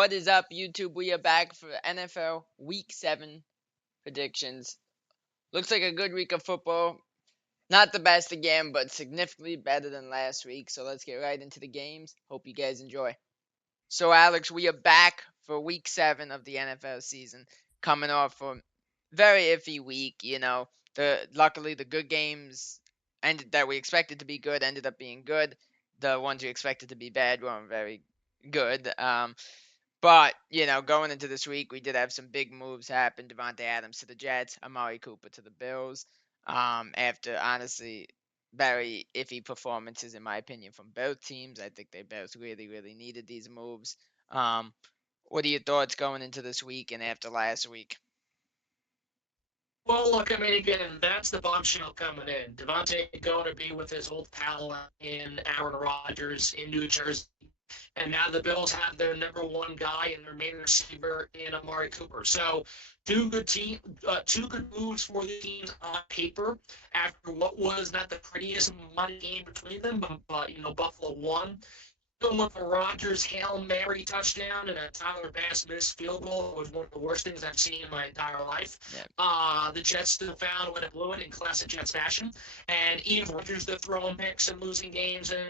What is up, YouTube? We are back for NFL Week 7 predictions. Looks like a good week of football. Not the best again, but significantly better than last week. So let's get right into the games. Hope you guys enjoy. So, Alex, we are back for Week 7 of the NFL season, coming off a very iffy week. Luckily the good games ended that we expected to be good ended up being good. The ones we expected to be bad weren't very good. But, going into this week, we did have some big moves happen. Devontae Adams to the Jets, Amari Cooper to the Bills. After, honestly, very iffy performances, in my opinion, from both teams. I think they both really, really needed these moves. What are your thoughts going into this week and after last week? Well, look, I mean, again, that's the bombshell coming in. Devontae going to be with his old pal in Aaron Rodgers in New Jersey. And now the Bills have their number one guy and their main receiver in Amari Cooper. So two good moves for the teams on paper after what was not the prettiest money game between them, but Buffalo won. With a Rodgers Hail Mary touchdown and a Tyler Bass missed field goal was one of the worst things I've seen in my entire life. Yeah. The Jets still found when it blew it in classic Jets fashion. And even Rodgers, they're throwing picks and losing games and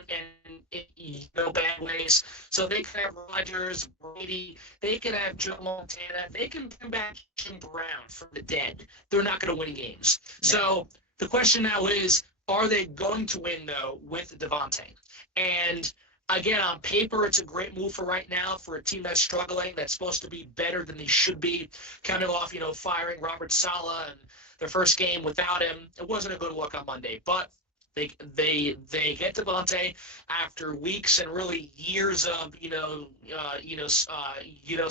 bad ways. So they could have Rodgers, Brady, they could have Joe Montana, they can bring back Jim Brown from the dead. They're not going to win games. Yeah. So the question now is, are they going to win, though, with Devontae? And again, on paper, it's a great move for right now for a team that's struggling, that's supposed to be better than they should be, coming off, firing Robert Saleh and their first game without him. It wasn't a good look on Monday, but they get Devontae after weeks and really years of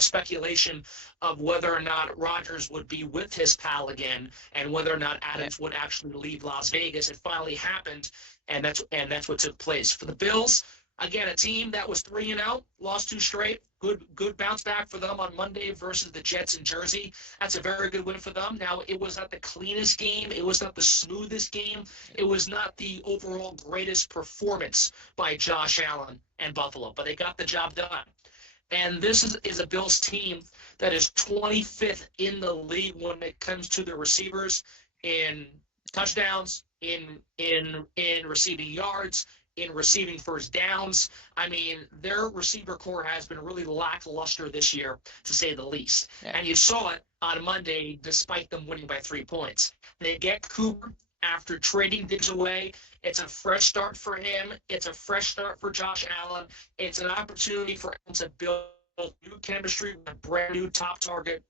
speculation of whether or not Rodgers would be with his pal again and whether or not Adams would actually leave Las Vegas. It finally happened, and that's what took place for the Bills. Again, a team that was 3-0, lost 2 straight. Good bounce back for them on Monday versus the Jets in Jersey. That's a very good win for them. Now, it was not the cleanest game. It was not the smoothest game. It was not the overall greatest performance by Josh Allen and Buffalo, but they got the job done. And this is a Bills team that is 25th in the league when it comes to the receivers in touchdowns, in receiving yards, in receiving first downs. I mean, their receiver core has been really lackluster this year, to say the least. Yeah. And you saw it on Monday, despite them winning by 3 points. They get Cooper after trading Diggs away. It's a fresh start for him. It's a fresh start for Josh Allen. It's an opportunity for him to build new chemistry with a brand new top target,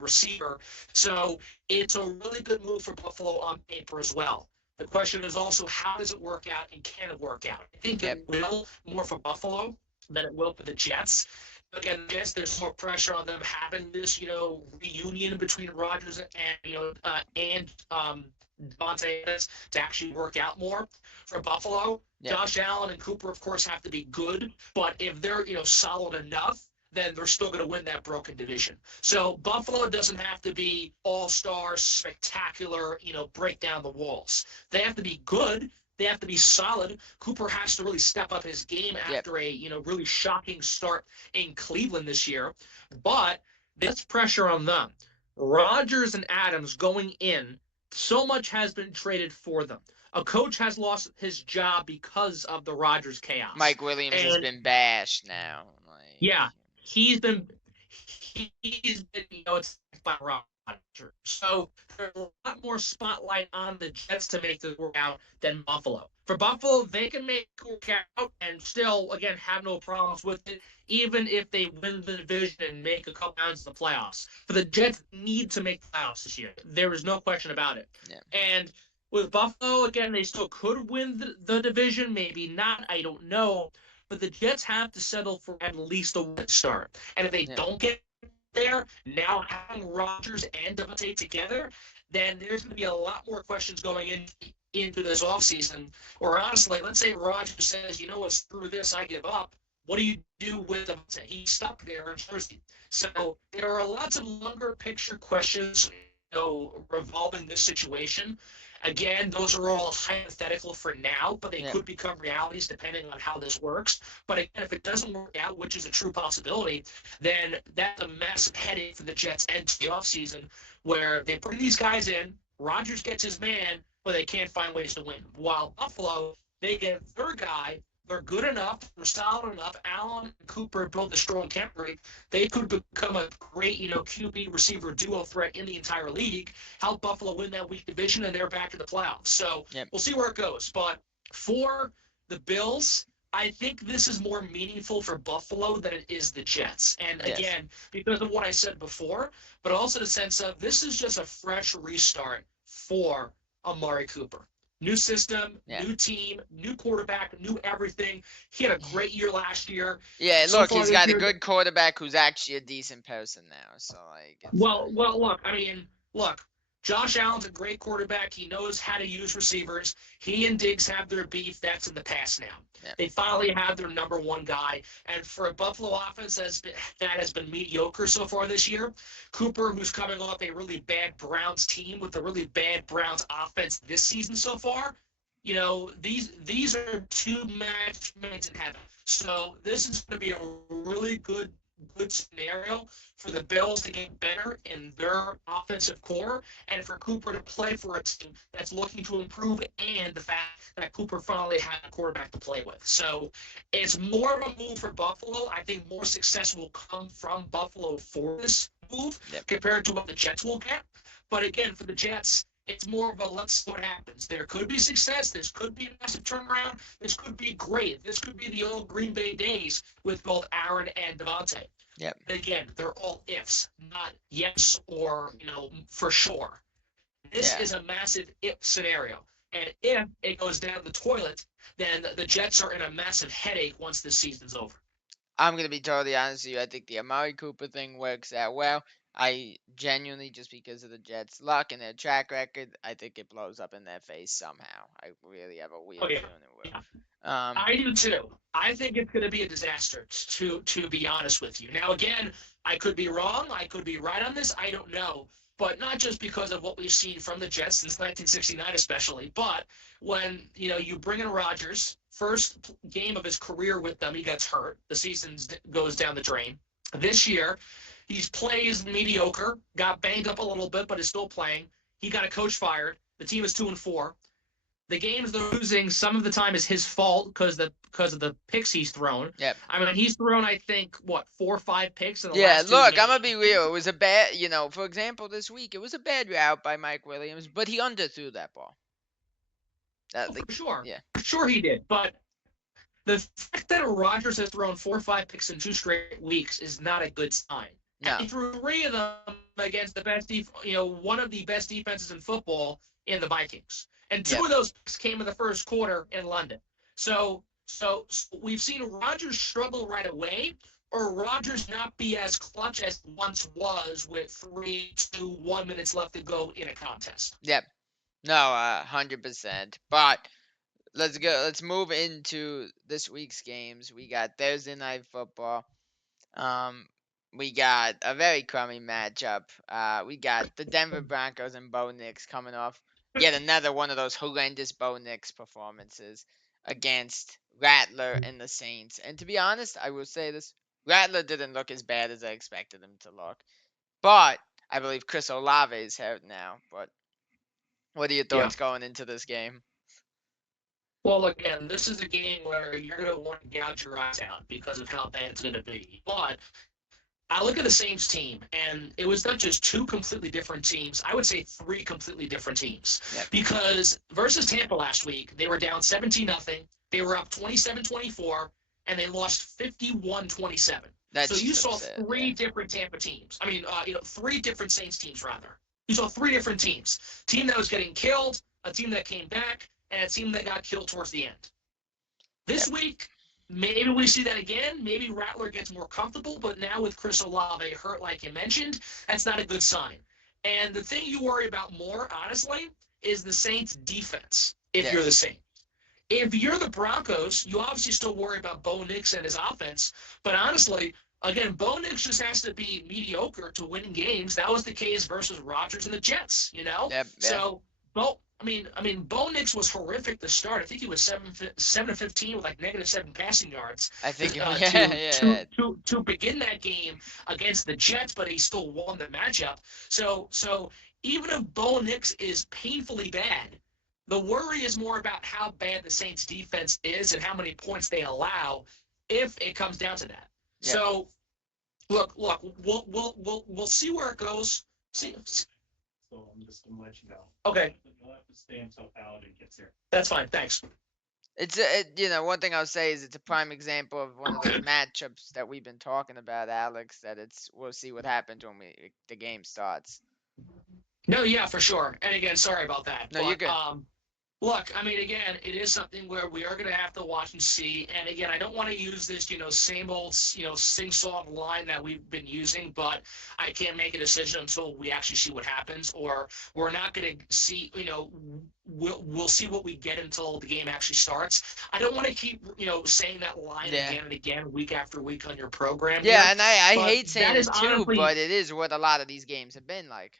receiver. So it's a really good move for Buffalo on paper as well. The question is also, how does it work out and can it work out? I think it will more for Buffalo than it will for the Jets. Again, I guess there's more pressure on them having this, reunion between Rodgers and Devontae to actually work out more for Buffalo. Yeah. Josh Allen and Cooper, of course, have to be good, but if they're, solid enough, then they're still going to win that broken division. So Buffalo doesn't have to be all-star, spectacular, break down the walls. They have to be good. They have to be solid. Cooper has to really step up his game after a, really shocking start in Cleveland this year. But that's pressure on them. Rodgers and Adams going in, so much has been traded for them. A coach has lost his job because of the Rodgers chaos. Mike Williams has been bashed now. Yeah. He's been, it's by Rodgers. So there's a lot more spotlight on the Jets to make this work out than Buffalo. For Buffalo, they can make it work out and still, again, have no problems with it, even if they win the division and make a couple rounds in the playoffs. For the Jets, need to make the playoffs this year. There is no question about it. Yeah. And with Buffalo, again, they still could win the division, maybe not, I don't know. But the Jets have to settle for at least a win start. And if they don't get there, now having Rodgers and Devontae together, then there's going to be a lot more questions going into this offseason. Or honestly, let's say Rodgers says, you know what, screw this, I give up. What do you do with Devontae? He's stuck there in Jersey. So there are lots of longer picture questions revolving this situation. Again, those are all hypothetical for now, but they Yeah. could become realities depending on how this works. But again, if it doesn't work out, which is a true possibility, then that's a massive headache for the Jets and the offseason where they bring these guys in, Rodgers gets his man, but they can't find ways to win. While Buffalo, they get their guy, they're good enough, they're solid enough. Allen and Cooper build a strong chemistry. They could become a great, QB receiver duo threat in the entire league. Help Buffalo win that weak division, and they're back in the playoffs. So Yep. we'll see where it goes. But for the Bills, I think this is more meaningful for Buffalo than it is the Jets. And Yes. again, because of what I said before, but also the sense of this is just a fresh restart for Amari Cooper. New system, Yeah. new team, new quarterback, new everything. He had a great year last year. Yeah, So look, far he's this got a year- good quarterback who's actually a decent person now. So like, it's, Look, Josh Allen's a great quarterback. He knows how to use receivers. He and Diggs have their beef. That's in the past now. Yeah. They finally have their number one guy. And for a Buffalo offense that has been mediocre so far this year, Cooper, who's coming off a really bad Browns team with a really bad Browns offense this season so far, these are two match made in heaven. So this is going to be a really good scenario for the Bills to get better in their offensive core and for Cooper to play for a team that's looking to improve, and the fact that Cooper finally had a quarterback to play with. So it's more of a move for Buffalo. I think more success will come from Buffalo for this move compared to what the Jets will get. But again, for the Jets, it's more of a let's see what happens. There could be success. This could be a massive turnaround. This could be great. This could be the old Green Bay days with both Aaron and Devontae. Yep. Again, they're all ifs, not yes or, for sure. This is a massive if scenario. And if it goes down the toilet, then the Jets are in a massive headache once this season's over. I'm going to be totally honest with you. I think the Amari Cooper thing works out well. I genuinely, just because of the Jets' luck and their track record, I think it blows up in their face somehow. I really have a weird feeling it will. I do too. I think it's going to be a disaster, to be honest with you. Now, again, I could be wrong. I could be right on this. I don't know. But not just because of what we've seen from the Jets since 1969 especially, but when, you bring in Rodgers, first game of his career with them, he gets hurt. The season goes down the drain. This year, he plays mediocre, got banged up a little bit, but is still playing. He got a coach fired. The team is 2-4. The games they're losing, some of the time is his fault because of the picks he's thrown. Yep. I mean, he's thrown, I think, 4 or 5 picks in the Yeah, last 2 look, games. I'm going to be real. It was a bad, for example, this week, it was a bad route by Mike Williams, but he underthrew that ball. For sure. Yeah. For sure he did. But the fact that Rodgers has thrown 4 or 5 picks in 2 straight weeks is not a good sign. No. And he threw 3 of them against the best, one of the best defenses in football in the Vikings. And 2 of those picks came in the first quarter in London. So we've seen Rodgers struggle right away, or Rodgers not be as clutch as he once was with 3, 2, 1 minutes left to go in a contest. Yep. No, 100%. But let's go. Let's move into this week's games. We got Thursday Night Football. We got a very crummy matchup. We got the Denver Broncos and Bo Nix coming off yet another one of those horrendous Bo Nix performances against Rattler and the Saints. And to be honest, I will say this. Rattler didn't look as bad as I expected him to look. But I believe Chris Olave is out now. But what are your thoughts going into this game? Well, again, this is a game where you're going to want to gouge your eyes out because of how bad it's going to be. But I look at the Saints team, and it was not just 2 completely different teams. I would say 3 completely different teams. Yep. Because versus Tampa last week, they were down 17-0. They were up 27-24, and they lost 51-27. So you saw 3 different Tampa teams. I mean, 3 different Saints teams, rather. You saw 3 different teams. Team that was getting killed, a team that came back, and a team that got killed towards the end. This week, maybe we see that again. Maybe Rattler gets more comfortable, but now with Chris Olave hurt, like you mentioned, that's not a good sign. And the thing you worry about more, honestly, is the Saints' defense, if you're the Saints. If you're the Broncos, you obviously still worry about Bo Nix and his offense. But honestly, again, Bo Nix just has to be mediocre to win games. That was the case versus Rodgers and the Jets, Yep. So Bo Nix was horrific to start. I think he was 7 of 15 with like -7 passing yards I think to uh, yeah, to yeah. to to to begin that game against the Jets, but he still won the matchup. So even if Bo Nix is painfully bad, the worry is more about how bad the Saints defense is and how many points they allow if it comes down to that. Yeah. So look, we'll see where it goes. See, So I'm just gonna let you know. okay, You'll have to stay until Paladin gets here. that's fine. Thanks. It's one thing I'll say is it's a prime example of one of those matchups that we've been talking about, Alex. That we'll see what happens when the game starts. No, yeah, for sure. And again, sorry about that. No, you're good. Look, again, it is something where we are going to have to watch and see. And again, I don't want to use this, same old, sing-song line that we've been using, but I can't make a decision until we actually see what happens, or we're not going to see, we'll see what we get until the game actually starts. I don't want to keep, saying that line again and again, week after week on your program. Yeah, here, and I but hate saying that it is too, honestly, but it is what a lot of these games have been like.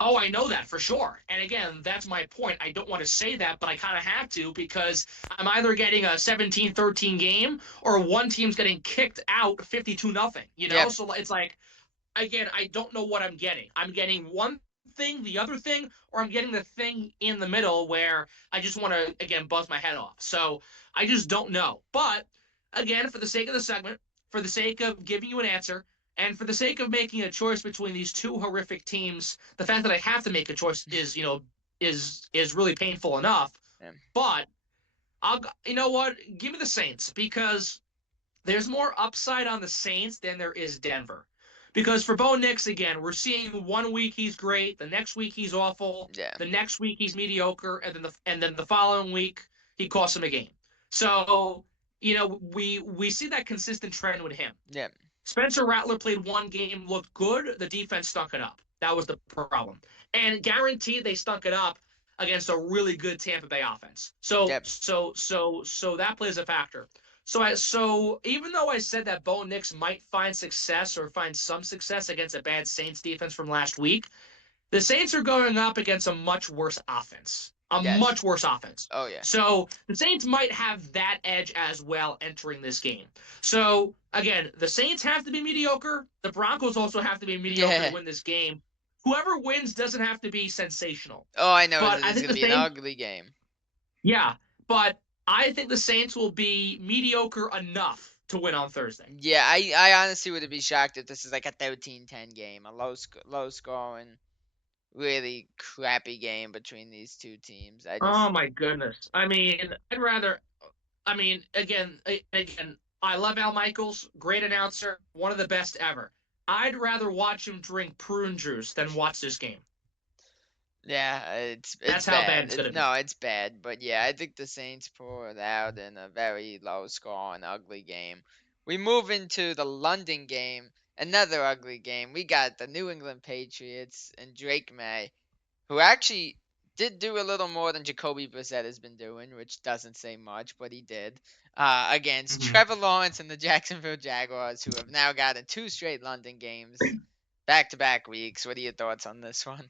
Oh, I know that for sure. And again, that's my point. I don't want to say that, but I kind of have to because I'm either getting a 17-13 game or one team's getting kicked out 52-0, Yep. So it's like, again, I don't know what I'm getting. I'm getting one thing, the other thing, or I'm getting the thing in the middle where I just want to, again, buzz my head off. So I just don't know. But again, for the sake of the segment, for the sake of giving you an answer, and for the sake of making a choice between these two horrific teams, the fact that I have to make a choice is really painful enough. Yeah. But you know what? Give me the Saints because there's more upside on the Saints than there is Denver. Because for Bo Nix, again, we're seeing 1 week he's great, the next week he's awful, Yeah. the next week he's mediocre, and then the following week he costs him a game. So we see that consistent trend with him. Yeah. Spencer Rattler played one game, looked good. The defense stunk it up. That was the problem. And guaranteed they stunk it up against a really good Tampa Bay offense. So that plays a factor. So even though I said that Bo Nix might find success or find some success against a bad Saints defense from last week, the Saints are going up against a much worse offense. Much worse offense. Oh, yeah. So the Saints might have that edge as well entering this game. So, again, the Saints have to be mediocre. The Broncos also have to be mediocre to win this game. Whoever wins doesn't have to be sensational. Oh, I know. But It's going to be an ugly game. Yeah, but I think the Saints will be mediocre enough to win on Thursday. Yeah, I honestly would be shocked if this is like a 13-10 game, a low scoring, really crappy game between these two teams. Oh my goodness! I'd rather. Again, I love Al Michaels, great announcer, one of the best ever. I'd rather watch him drink prune juice than watch this game. Yeah, it's That's bad. how bad it's gonna be. No, it's bad, but yeah, I think the Saints pull it out in a very low scoring, ugly game. We move into the London game, another ugly game. We got the New England Patriots and Drake May, who actually did do a little more than Jacoby Brissett has been doing, which doesn't say much, but he did, against Trevor Lawrence and the Jacksonville Jaguars, who have now gotten 2 straight London games, back-to-back weeks. What are your thoughts on this one?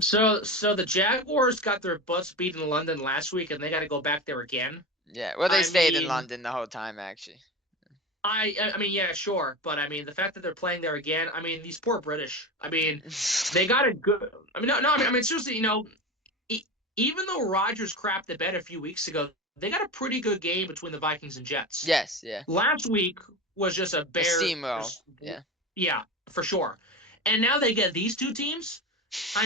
So the Jaguars got their butts beat in London last week, and they got to go back there again. Yeah, well, they stayed in London the whole time, actually. Yeah, sure, but the fact that they're playing there again, these poor British. They got a good. Seriously, even though Rodgers crapped the bed a few weeks ago, they got a pretty good game between the Vikings and Jets. Yes, yeah. Last week was just a steamroll. Yeah. Yeah, for sure. And now they get these two teams. No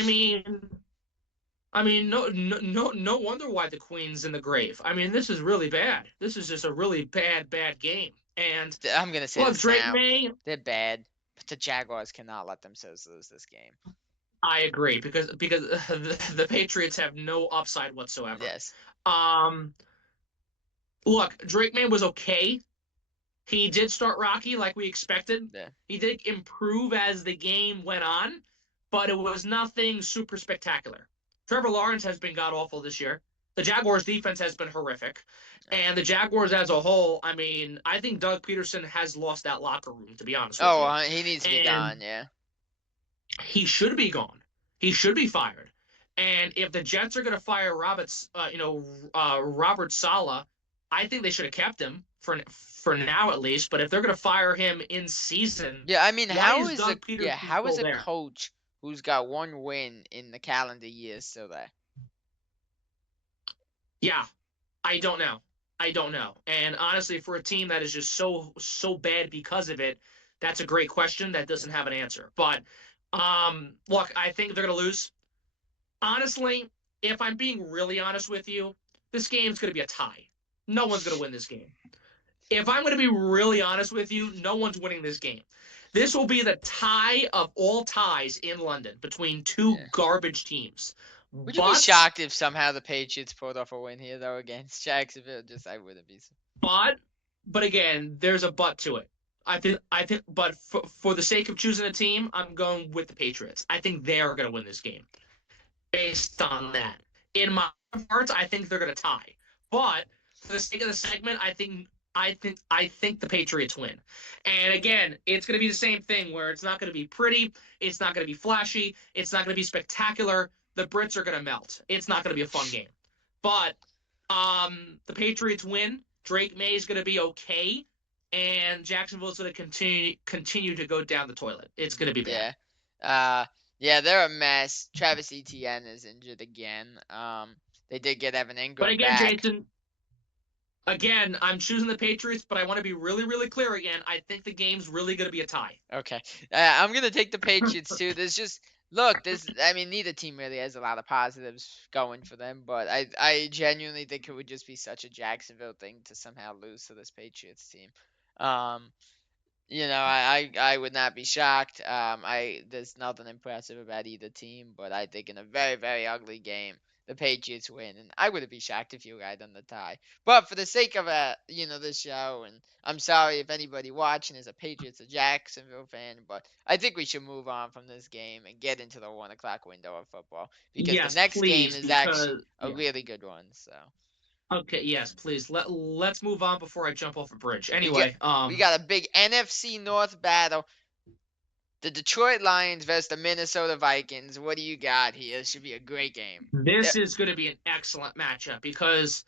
wonder why the Queen's in the grave. This is really bad. This is just a really bad game. And I'm gonna say this Drake now. May, they're bad, but the Jaguars cannot let themselves lose this game. I agree because the Patriots have no upside whatsoever. Yes. Look, Drake May was okay. He did start rocky like we expected. Yeah. He did improve as the game went on, but it was nothing super spectacular. Trevor Lawrence has been god-awful this year. The Jaguars' defense has been horrific. And the Jaguars as a whole, I think Doug Peterson has lost that locker room, to be honest with you. He needs to be gone, yeah. He should be gone. He should be fired. And if the Jets are going to fire Robert Saleh, I think they should have kept him for now at least. But if they're going to fire him in season, Yeah, I mean, why is Doug Peterson how is still a there? coach who's got one win in the calendar year still there? Yeah, I don't know. I don't know. And honestly, for a team that is just so bad because of it, that's a great question that doesn't have an answer. But look, I think they're going to lose. Honestly, if I'm being really honest with you, this game's going to be a tie. No one's going to win this game. If I'm going to be really honest with you, no one's winning this game. This will be the tie of all ties in London between two Yeah. garbage teams. Would you be shocked if somehow the Patriots pulled off a win here though against Jacksonville? I wouldn't be. But again, there's a but to it. I think, but for the sake of choosing a team, I'm going with the Patriots. I think they're going to win this game based on that. In my heart, I think they're going to tie. But for the sake of the segment, I think the Patriots win. And again, it's going to be the same thing where it's not going to be pretty, it's not going to be flashy, it's not going to be spectacular. The Brits are going to melt. It's not going to be a fun game. But the Patriots win. Drake May is going to be okay, and Jacksonville's going to continue to go down the toilet. It's going to be bad. Yeah, they're a mess. Travis Etienne is injured again. They did get Evan Ingram But again, back. Jason, I'm choosing the Patriots, but I want to be really, really clear again. I think the game's really going to be a tie. Okay, I'm gonna take the Patriots too. Neither team really has a lot of positives going for them, but I genuinely think it would just be such a Jacksonville thing to somehow lose to this Patriots team. I would not be shocked. There's nothing impressive about either team, but I think in a very, very ugly game, the Patriots win, and I wouldn't be shocked if you guys on the tie. But for the sake of this show, and I'm sorry if anybody watching is a Patriots or Jacksonville fan, but I think we should move on from this game and get into the 1 o'clock window of football because Yes, the next please, game is actually because a really good one. So. Okay, yes, please. Let's move on before I jump off a bridge. Anyway, we got a big NFC North battle. The Detroit Lions versus the Minnesota Vikings. What do you got here? This should be a great game. This is going to be an excellent matchup because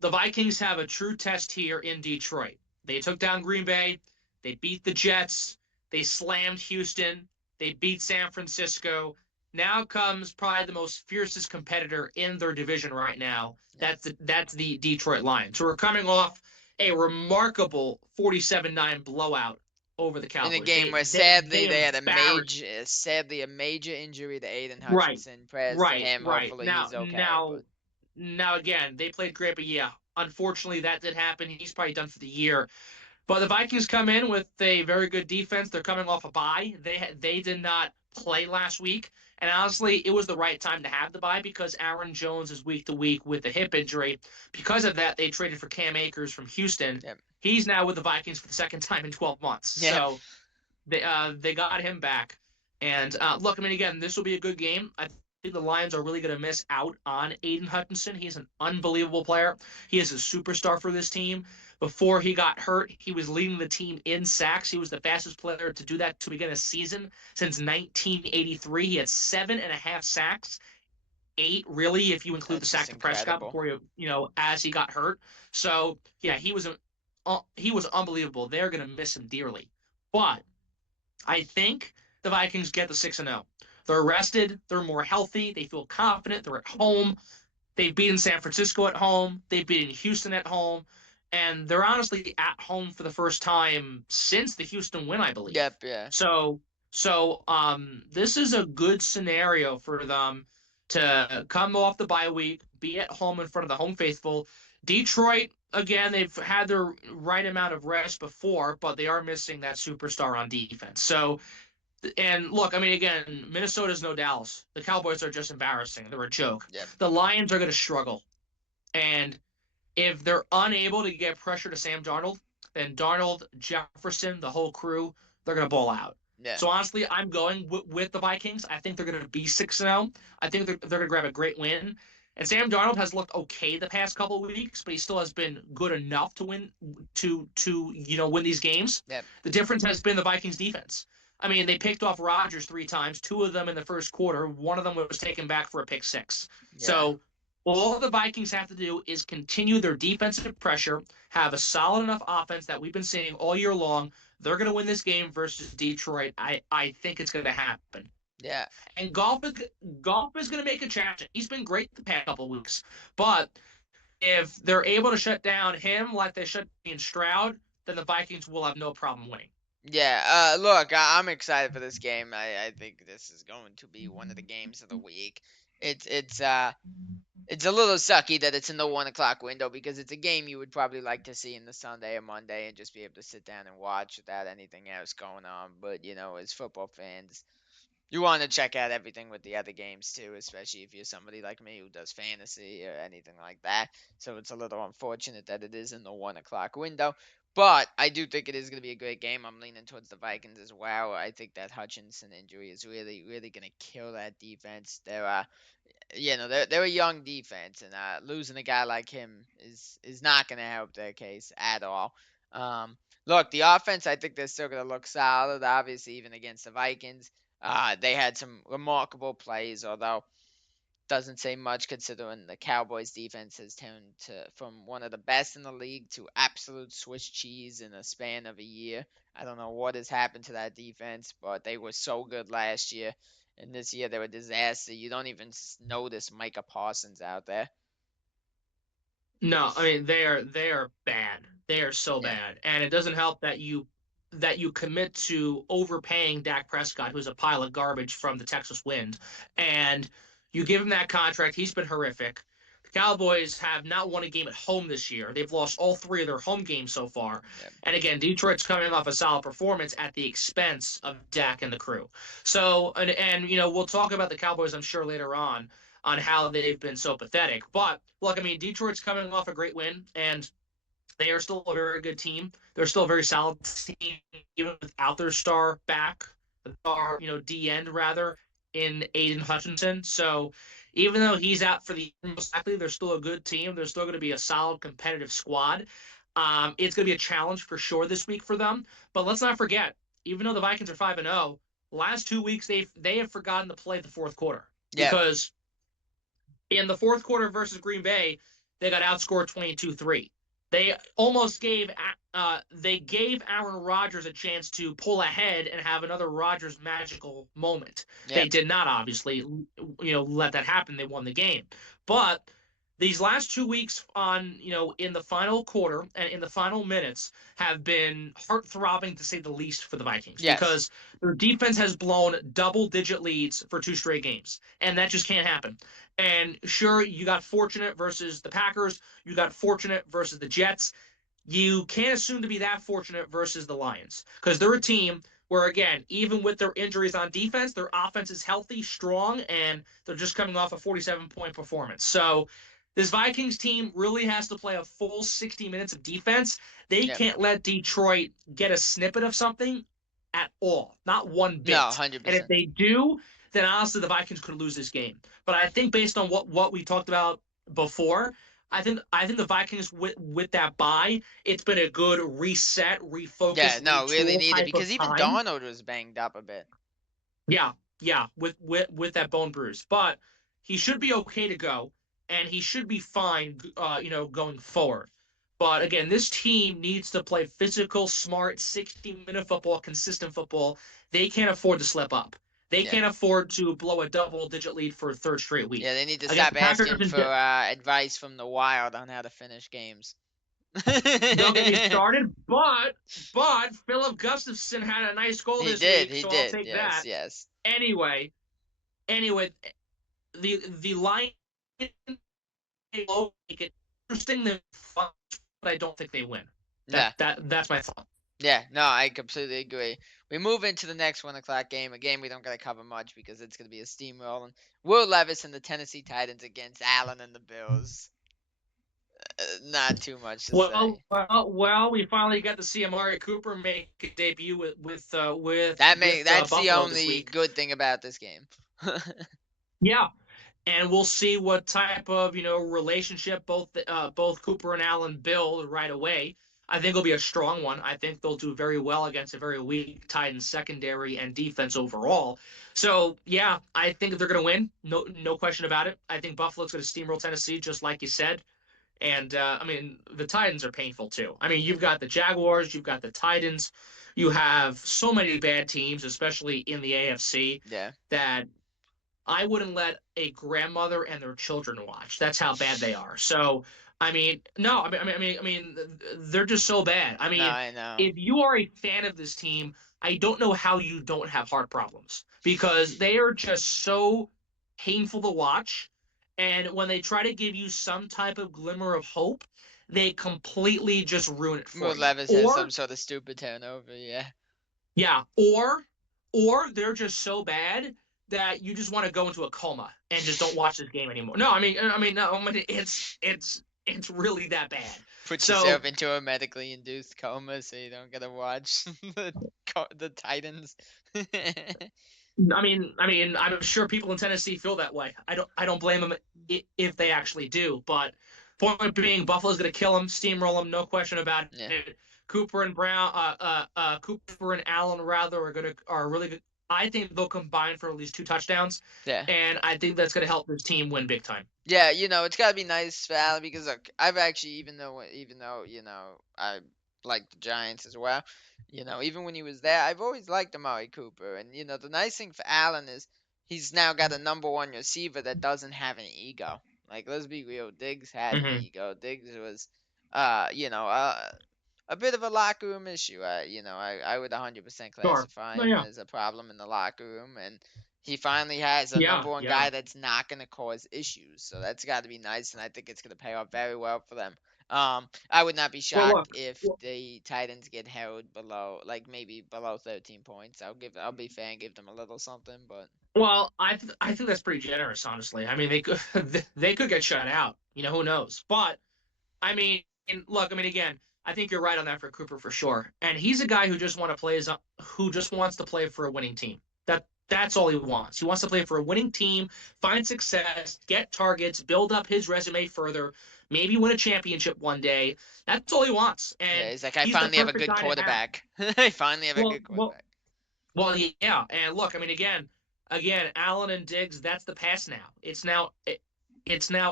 the Vikings have a true test here in Detroit. They took down Green Bay. They beat the Jets. They slammed Houston. They beat San Francisco. Now comes probably the most fiercest competitor in their division right now. That's the Detroit Lions. So we're coming off a remarkable 47-9 blowout over the Cowboys. In a game where sadly they had a major injury to Aiden Hutchinson. Prayers to him. Hopefully he's okay. Now again, they played great, but yeah, unfortunately that did happen. He's probably done for the year. But the Vikings come in with a very good defense. They're coming off a bye. They did not play last week. And honestly, it was the right time to have the bye because Aaron Jones is week to week with a hip injury. Because of that, they traded for Cam Akers from Houston. Yep. He's now with the Vikings for the second time in 12 months. Yeah. So they got him back. And look, again, this will be a good game. I think the Lions are really going to miss out on Aiden Hutchinson. He's an unbelievable player. He is a superstar for this team. Before he got hurt, he was leading the team in sacks. He was the fastest player to do that to begin a season since 1983. He had 7.5 sacks, 8 really if you include the sack to Prescott before as he got hurt. So yeah, he was unbelievable. They're going to miss him dearly, but I think the Vikings get the 6-0. They're rested. They're more healthy. They feel confident. They're at home. They've beaten San Francisco at home. They've beaten Houston at home. And they're honestly at home for the first time since the Houston win, I believe. Yep, yeah. So this is a good scenario for them to come off the bye week, be at home in front of the home faithful. Detroit, again, they've had their right amount of rest before, but they are missing that superstar on defense. So, and look, again, Minnesota's no Dallas. The Cowboys are just embarrassing. They're a joke. Yep. The Lions are going to struggle. And if they're unable to get pressure to Sam Darnold, then Darnold, Jefferson, the whole crew, they're going to ball out. Yeah. So honestly, I'm going with the Vikings. I think they're going to be 6-0. I think they're going to grab a great win. And Sam Darnold has looked okay the past couple of weeks, but he still has been good enough to win win these games. Yep. The difference has been the Vikings defense. I mean, they picked off Rodgers 3 times, 2 of them in the first quarter. One of them was taken back for a pick six. Yeah. So all the Vikings have to do is continue their defensive pressure, have a solid enough offense that we've been seeing all year long. They're going to win this game versus Detroit. I think it's going to happen. Yeah. And golf is going to make a challenge. He's been great the past couple of weeks, but if they're able to shut down him like they shut down Stroud, then the Vikings will have no problem winning. Yeah, look, I'm excited for this game. I think this is going to be one of the games of the week. It's a little sucky that it's in the 1 o'clock window because it's a game you would probably like to see in the Sunday or Monday and just be able to sit down and watch without anything else going on. But as football fans, you want to check out everything with the other games too, especially if you're somebody like me who does fantasy or anything like that. So it's a little unfortunate that it is in the 1 o'clock window. But I do think it is going to be a great game. I'm leaning towards the Vikings as well. I think that Hutchinson injury is really, really going to kill that defense. They're a young defense, and losing a guy like him is not going to help their case at all. Look, the offense, I think they're still going to look solid, obviously, even against the Vikings. They had some remarkable plays, although doesn't say much considering the Cowboys defense has turned from one of the best in the league to absolute Swiss cheese in a span of a year. I don't know what has happened to that defense, but they were so good last year, and this year they were a disaster. You don't even notice Micah Parsons out there. No, I mean they are bad. They are so Yeah. bad, and it doesn't help that you commit to overpaying Dak Prescott, who's a pile of garbage from the Texas Wind, and you give him that contract. He's been horrific. The Cowboys have not won a game at home this year. They've lost all 3 of their home games so far. Yeah. And again, Detroit's coming off a solid performance at the expense of Dak and the crew. So, and we'll talk about the Cowboys, I'm sure, later on how they've been so pathetic. But look, I mean, Detroit's coming off a great win, and they are still a very good team. They're still a very solid team, even without their star back, or D end rather, in Aiden Hutchinson. So even though he's out for the most likely, they're still a good team. They're still going to be a solid competitive squad. It's going to be a challenge for sure this week for them. But let's not forget, even though the Vikings are 5-0, last 2 weeks they have forgotten to play the fourth quarter because in the fourth quarter versus Green Bay, they got outscored 22-3. They almost gave Aaron Rodgers a chance to pull ahead and have another Rodgers magical moment. Yeah. They did not, obviously, let that happen. They won the game. But these last 2 weeks in the final quarter and in the final minutes have been heart-throbbing to say the least for the Vikings. Yes. Because their defense has blown double-digit leads for 2 straight games, and that just can't happen. And sure, you got fortunate versus the Packers. You got fortunate versus the Jets. You can't assume to be that fortunate versus the Lions because they're a team where, again, even with their injuries on defense, their offense is healthy, strong, and they're just coming off a 47-point performance. So this Vikings team really has to play a full 60 minutes of defense. They can't let Detroit get a snippet of something at all, not one bit. No, 100%. And if they do, then honestly the Vikings could lose this game. But I think based on what we talked about before, I think the Vikings with that bye, it's been a good reset, refocus. Yeah, no, really needed because even time. Darnold was banged up a bit. Yeah, with that bone bruise, but he should be okay to go, and he should be fine, going forward. But again, this team needs to play physical, smart, 60-minute football, consistent football. They can't afford to slip up. They can't afford to blow a double-digit lead for a 3rd straight week. Yeah, they need to stop asking for advice from the Wild on how to finish games. Don't get me started, but Philip Gustafson had a nice goal this week, so I'll take that. Yes. Anyway, the Lions make it interesting than fun, but I don't think they win. That's my thought. Yeah, no, I completely agree. We move into the next 1 o'clock game, a game we don't gotta cover much because it's gonna be a steamroll. Will Levis and the Tennessee Titans against Allen and the Bills. Not too much to say. Well, we finally got to see Amari Cooper make a debut with that's the only good thing about this game. Yeah, and we'll see what type of relationship both Cooper and Allen build right away. I think it'll be a strong one. I think they'll do very well against a very weak Titans secondary and defense overall. So yeah, I think they're going to win. No question about it. I think Buffalo's going to steamroll Tennessee, just like you said. And I mean, the Titans are painful too. I mean, Yeah. you've got the Jaguars, you've got the Titans, you have so many bad teams, especially in the AFC, Yeah. that I wouldn't let a grandmother and their children watch. That's how bad they are. So, I mean, no, I mean, they're just so bad. I No, mean, I know. if you are a fan of this team, I don't know how you don't have heart problems because they are just so painful to watch. And when they try to give you some type of glimmer of hope, they completely just ruin it Will for you. Levis has some Or sort of stupid turnover. Yeah. yeah, or they're just so bad that you just want to go into a coma and just don't watch this game anymore. No, no, it's really that bad. Put So, yourself into a medically induced coma so you don't gotta watch the Titans. I'm sure people in Tennessee feel that way. I don't blame them if they actually do. But point being, Buffalo's going to kill them, steamroll them, no question about Yeah. it. Cooper and Allen rather are really good. I think they'll combine for at least 2 touchdowns, Yeah. and I think that's going to help this team win big time. Yeah, it's gotta be nice for Allen because look, I've actually even though I like the Giants as well, even when he was there, I've always liked Amari Cooper, and the nice thing for Allen is he's now got a number one receiver that doesn't have an ego. Like let's be real, Diggs had an Mm-hmm. ego. Diggs was, a bit of a locker room issue. I would 100% Sure. classify No, him yeah. as a problem in the locker room, and he finally has a Yeah. number one Yeah. guy that's not going to cause issues. So that's got to be nice, and I think it's going to pay off very well for them. I would not be Well, shocked look. if the Titans get held below, like maybe below 13 points. I'll be fair and give them a little something, but Well, I think that's pretty generous, honestly. I mean, they could they could get shut out. Who knows? But I mean, look, again, I think you're right on that for Cooper for sure. And he's a guy who just wants to play for a winning team. That's all he wants. He wants to play for a winning team, find success, get targets, build up his resume further, maybe win a championship one day. That's all he wants. yeah, And he's like, I he's the finally have a perfect good guy to have. quarterback. I finally have a Well, good well, quarterback. well, yeah. And look, again, Allen and Diggs, that's the past now. It's now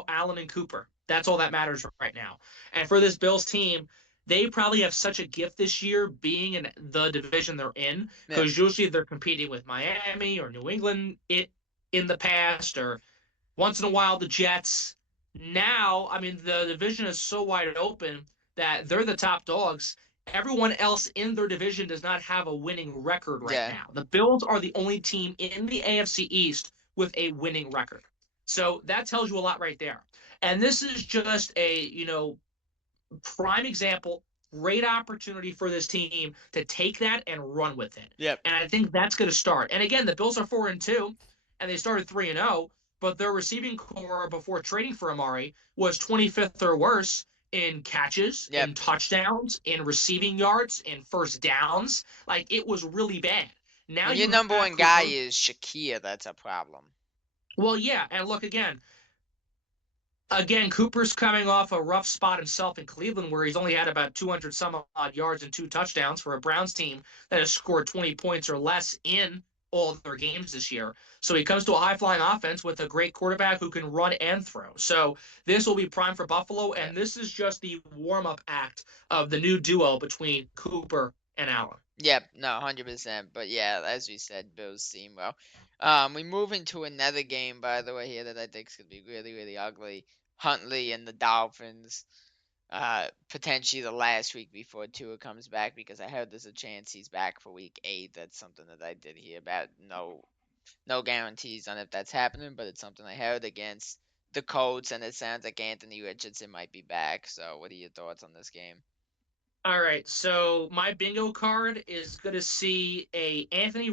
Allen and Cooper. That's all that matters right now. And for this Bills team, they probably have such a gift this year being in the division they're in Yeah, because usually they're competing with Miami or New England in the past or once in a while the Jets. Now, the division is so wide open that they're the top dogs. Everyone else in their division does not have a winning record right yeah, now. The Bills are the only team in the AFC East with a winning record. So that tells you a lot right there. And this is just a prime example, great opportunity for this team to take that and run with it. yep, And I think that's going to start. And again, the Bills are 4-2, and they started 3-0, but their receiving core before trading for Amari was 25th or worse in catches, yep. in touchdowns, in receiving yards, in first downs. Like it was really bad. Now When your you number have one guy Cooper. is Shakir, that's a problem. Well, yeah, and look again, Cooper's coming off a rough spot himself in Cleveland, where he's only had about 200 some odd yards and 2 touchdowns for a Browns team that has scored 20 points or less in all of their games this year. So he comes to a high flying offense with a great quarterback who can run and throw. So this will be prime for Buffalo, Yeah. and this is just the warm up act of the new duo between Cooper and Allen. Yep, no, 100%. But yeah, as we said, Bills team well. We move into another game, by the way, here that I think is gonna be really, really ugly. Huntley and the Dolphins. Potentially the last week before Tua comes back because I heard there's a chance he's back for week 8. That's something that I did hear about. No guarantees on if that's happening, but it's something I heard against the Colts, and it sounds like Anthony Richardson might be back. So, what are your thoughts on this game? All right, so my bingo card is going to see a Anthony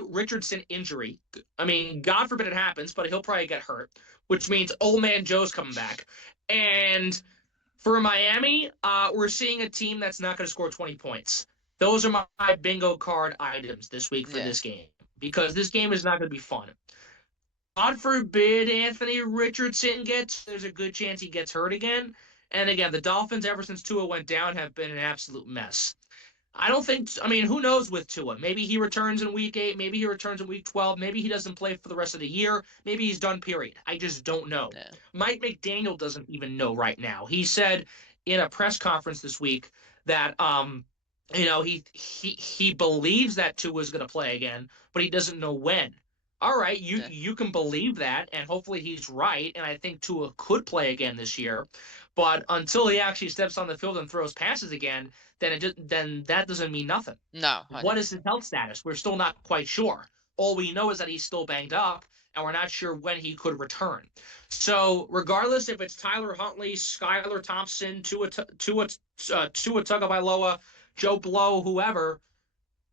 Richardson injury. God forbid it happens, but he'll probably get hurt, which means old man Joe's coming back. And for Miami, we're seeing a team that's not going to score 20 points. Those are my bingo card items this week for Yeah, this game because this game is not going to be fun. God forbid Anthony Richardson there's a good chance he gets hurt again. And again, the Dolphins, ever since Tua went down, have been an absolute mess. I don't think. I mean, who knows with Tua? Maybe he returns in week 8. Maybe he returns in week 12. Maybe he doesn't play for the rest of the year. Maybe he's done. Period. I just don't know. Yeah. Mike McDaniel doesn't even know right now. He said in a press conference this week that he believes that Tua is going to play again, but he doesn't know when. All right, Yeah. you can believe that, and hopefully he's right. And I think Tua could play again this year, but until he actually steps on the field and throws passes again, then that doesn't mean nothing. No, What is 100%. his health status? We're still not quite sure. All we know is that he's still banged up, and we're not sure when he could return. So, regardless if it's Tyler Huntley, Skylar Thompson, Tua Tagovailoa, Joe Blow, whoever,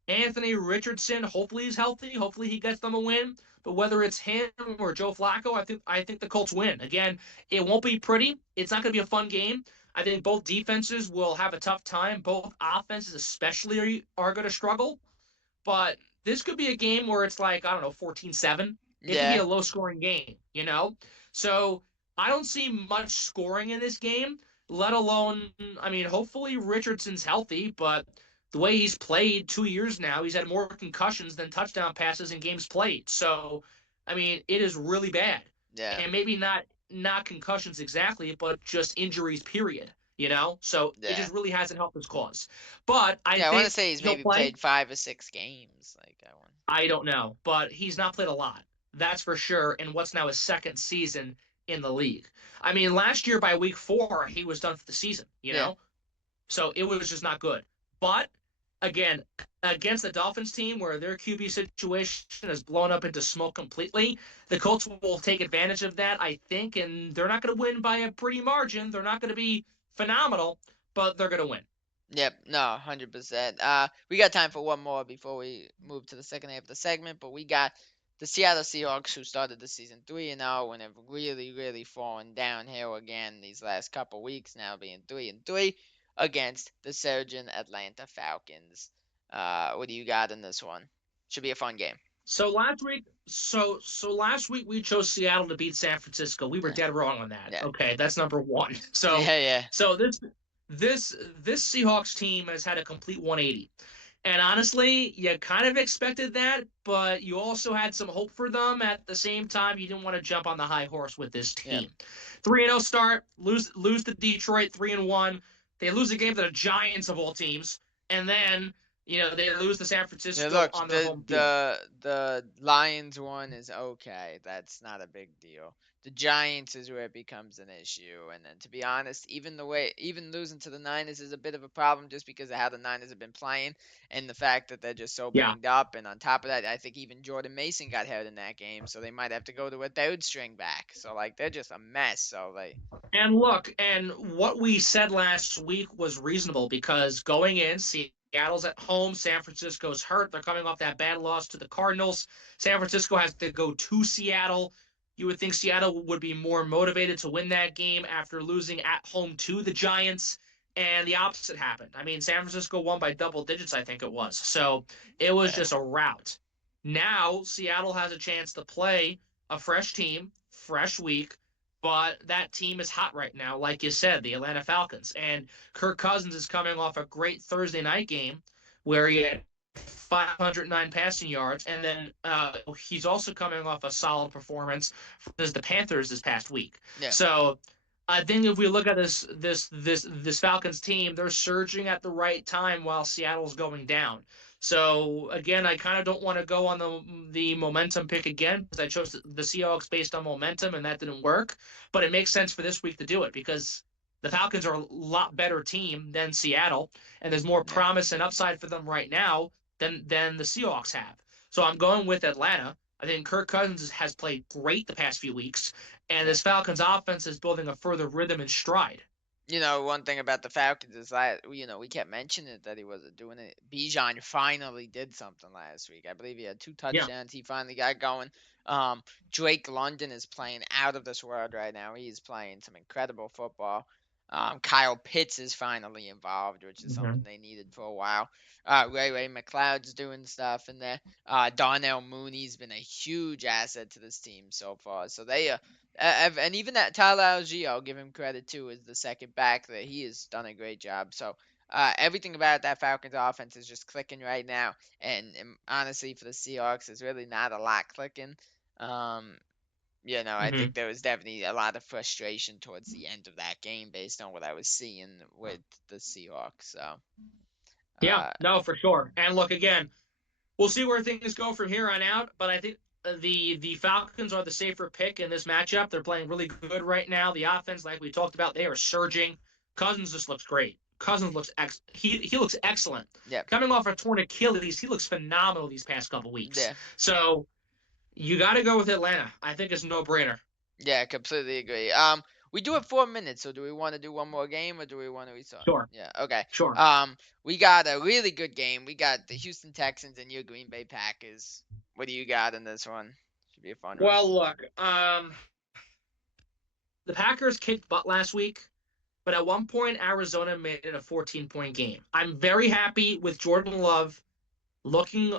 Anthony Richardson, hopefully he's healthy. Hopefully he gets them a win. But whether it's him or Joe Flacco, I think the Colts win. Again, it won't be pretty. It's not going to be a fun game. I think both defenses will have a tough time. Both offenses especially are going to struggle. But this could be a game where it's like, I don't know, 14-7. It could be Yeah. a low-scoring game, you know? So I don't see much scoring in this game, let alone, I mean, hopefully Richardson's healthy, but the way he's played 2 years now, he's had more concussions than touchdown passes in games played. So, I mean, it is really bad. Yeah. And maybe not concussions exactly, but just injuries, period. So it Yeah. just really hasn't helped his cause. But I Yeah, I want to think say he's he'll maybe play. played 5 or 6 games. Like, I want. I don't know, but he's not played a lot. That's for sure. In what's now his second season in the league. I mean, last year by week 4, he was done for the season, Yeah. So it was just not good. But again, against the Dolphins team where their QB situation has blown up into smoke completely, the Colts will take advantage of that, I think, and they're not going to win by a pretty margin. They're not going to be phenomenal, but they're going to win. Yep, no, 100%. We got time for one more before we move to the second half of the segment, but we got the Seattle Seahawks who started the season 3-0 and have really, really fallen downhill again these last couple weeks, now being 3-3 against the surging Atlanta Falcons. What do you got in this one? Should be a fun game. So last week we chose Seattle to beat San Francisco. We were Yeah. dead wrong on that. Yeah. Okay, that's number one. So Yeah. so this Seahawks team has had a complete 180. And honestly, you kind of expected that, but you also had some hope for them at the same time. You didn't want to jump on the high horse with this Yeah. team. 3-0 start, lose to Detroit 3-1. They lose a game to the Giants of all teams, and then they lose to San Francisco Yeah, look, on their home field. the Lions one is okay. That's not a big deal. The Giants is where it becomes an issue, and then to be honest, even losing to the Niners is a bit of a problem just because of how the Niners have been playing and the fact that they're just so Yeah. banged up. And on top of that, I think even Jordan Mason got hurt in that game, so they might have to go to a third string back. So like they're just a mess. So like And look, and what we said last week was reasonable because going in, Seattle's at home, San Francisco's hurt. They're coming off that bad loss to the Cardinals. San Francisco has to go to Seattle. You would think Seattle would be more motivated to win that game after losing at home to the Giants, and the opposite happened. I mean, San Francisco won by double digits, I think it was. So it was just a rout. Now Seattle has a chance to play a fresh team, fresh week, but that team is hot right now, like you said, the Atlanta Falcons. And Kirk Cousins is coming off a great Thursday night game where he had 509 passing yards, and then he's also coming off a solid performance versus the Panthers this past week. Yeah. So I think if we look at this Falcons team, they're surging at the right time while Seattle's going down. So again, I kind of don't want to go on the momentum pick again because I chose the Seahawks based on momentum, and that didn't work. But it makes sense for this week to do it because the Falcons are a lot better team than Seattle, and there's more promise and upside for them right now than the Seahawks have. So I'm going with Atlanta. I think Kirk Cousins has played great the past few weeks, and this Falcons offense is building a further rhythm and stride. One thing about the Falcons is that, we kept mentioning it that he wasn't doing it. Bijan finally did something last week. I believe he had 2 touchdowns. He finally got going. Drake London is playing out of this world right now. He's playing some incredible football. Kyle Pitts is finally involved, which is something they needed for a while. Ray McLeod's doing stuff in there. Darnell Mooney's been a huge asset to this team so far. So they and even that Tyler Algier, I'll give him credit too, as the second back there. He has done a great job. So everything about that Falcons offense is just clicking right now. And honestly, for the Seahawks, there's really not a lot clicking. I think there was definitely a lot of frustration towards the end of that game based on what I was seeing with the Seahawks. So, Yeah, no, for sure. And look, again, we'll see where things go from here on out. But I think the Falcons are the safer pick in this matchup. They're playing really good right now. The offense, like we talked about, they are surging. Cousins just looks great. Cousins looks he looks excellent. Yeah. Coming off a torn Achilles, he looks phenomenal these past couple weeks. Yeah. So you got to go with Atlanta. I think it's a no-brainer. Yeah, completely agree. We do have 4 minutes, so do we want to do one more game or do we want to restart? Sure. Yeah. Okay. Sure. We got a really good game. We got the Houston Texans and your Green Bay Packers. What do you got in this one? Should be a fun one. Well, look, the Packers kicked butt last week, but at one point Arizona made it a 14-point game. I'm very happy with Jordan Love looking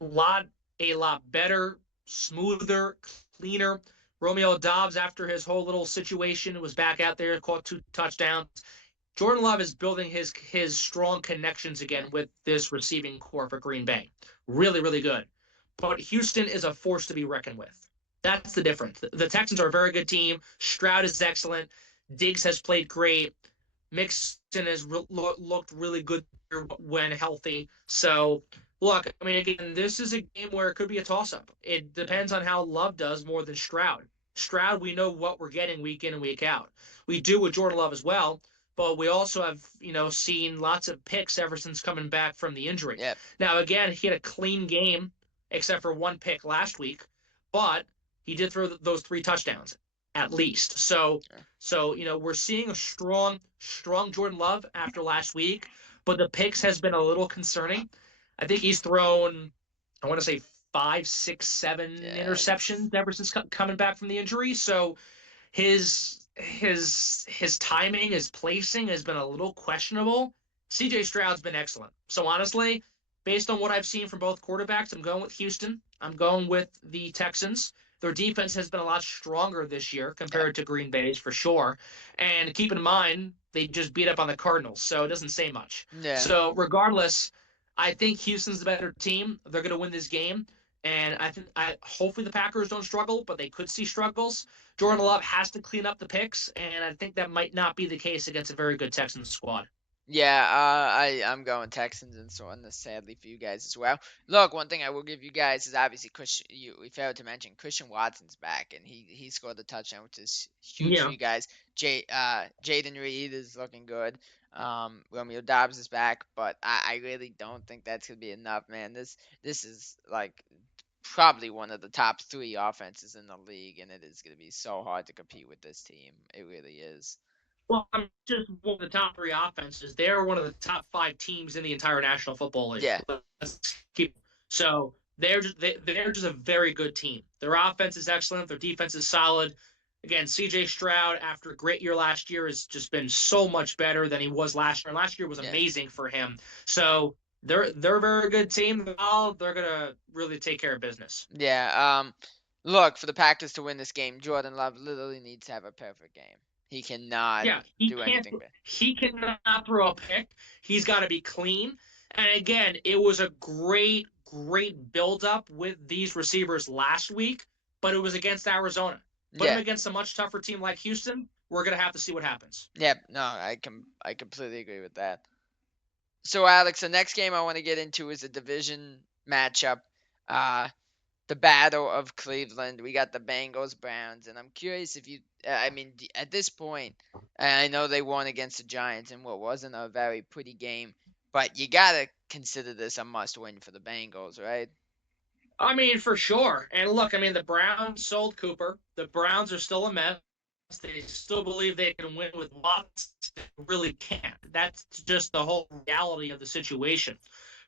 a lot better, smoother, cleaner. Romeo Doubs, after his whole little situation, was back out there, caught 2 touchdowns. Jordan Love is building his strong connections again with this receiving core for Green Bay. Really, really good. But Houston is a force to be reckoned with. That's the difference. The Texans are a very good team. Stroud is excellent. Diggs has played great. Mixon has looked really good when healthy. So, look, I mean, again, this is a game where it could be a toss-up. It depends on how Love does more than Stroud. Stroud, we know what we're getting week in and week out. We do with Jordan Love as well, but we also have, seen lots of picks ever since coming back from the injury. Yep. Now, again, he had a clean game except for 1 pick last week, but he did throw those 3 touchdowns at least. So we're seeing a strong Jordan Love after last week, but the picks has been a little concerning. I think he's thrown, I want to say 5, 6, 7 interceptions ever since coming back from the injury. So his timing, his placing has been a little questionable. CJ Stroud's been excellent. So honestly, based on what I've seen from both quarterbacks, I'm going with Houston. I'm going with the Texans. Their defense has been a lot stronger this year compared to Green Bay's for sure. And keep in mind, they just beat up on the Cardinals, so it doesn't say much. Yeah. So regardless, I think Houston's the better team. They're going to win this game. And hopefully the Packers don't struggle, but they could see struggles. Jordan Love has to clean up the picks, and I think that might not be the case against a very good Texans squad. Yeah, I'm going Texans and so on. Sadly for you guys as well. Look, one thing I will give you guys is obviously we failed to mention Christian Watson's back, and he scored the touchdown, which is huge for you guys. Jaden Reed is looking good. Romeo Doubs is back, but I really don't think that's gonna be enough, man. This is like probably one of the top 3 offenses in the league, and it is gonna be so hard to compete with this team. It really is. Well, I'm just one of the top 3 offenses. They're one of the top 5 teams in the entire National Football League. Yeah. So they're just a very good team. Their offense is excellent. Their defense is solid. Again, CJ Stroud, after a great year last year, has just been so much better than he was last year. And last year was amazing for him. So they're a very good team. They're gonna really take care of business. Yeah. Look, for the Packers to win this game, Jordan Love literally needs to have a perfect game. He cannot do anything bad. He cannot throw a pick. He's got to be clean. And again, it was a great build-up with these receivers last week, but it was against Arizona. Put him against a much tougher team like Houston, we're going to have to see what happens. Yep, no, I completely agree with that. So, Alex, the next game I want to get into is a division matchup. The Battle of Cleveland. We got the Bengals Browns, and I'm curious if you at this point, I know they won against the Giants in what wasn't a very pretty game, but you gotta consider this a must-win for the Bengals, right? I mean, for sure. And look, I mean, the Browns sold Cooper. The Browns are still a mess. They still believe they can win with Watts. They really can't. That's just the whole reality of the situation.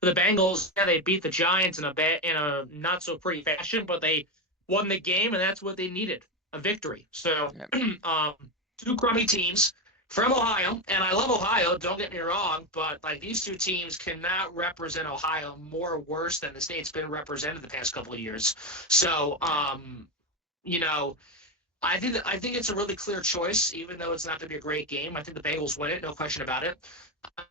For the Bengals, they beat the Giants in a not so pretty fashion, but they won the game, and that's what they needed, a victory. So, 2 crummy teams. from Ohio, and I love Ohio. Don't get me wrong, but like these two teams cannot represent Ohio more worse than the state's been represented the past couple of years. So, you know, I think it's a really clear choice, even though it's not going to be a great game. I think the Bengals win it, no question about it.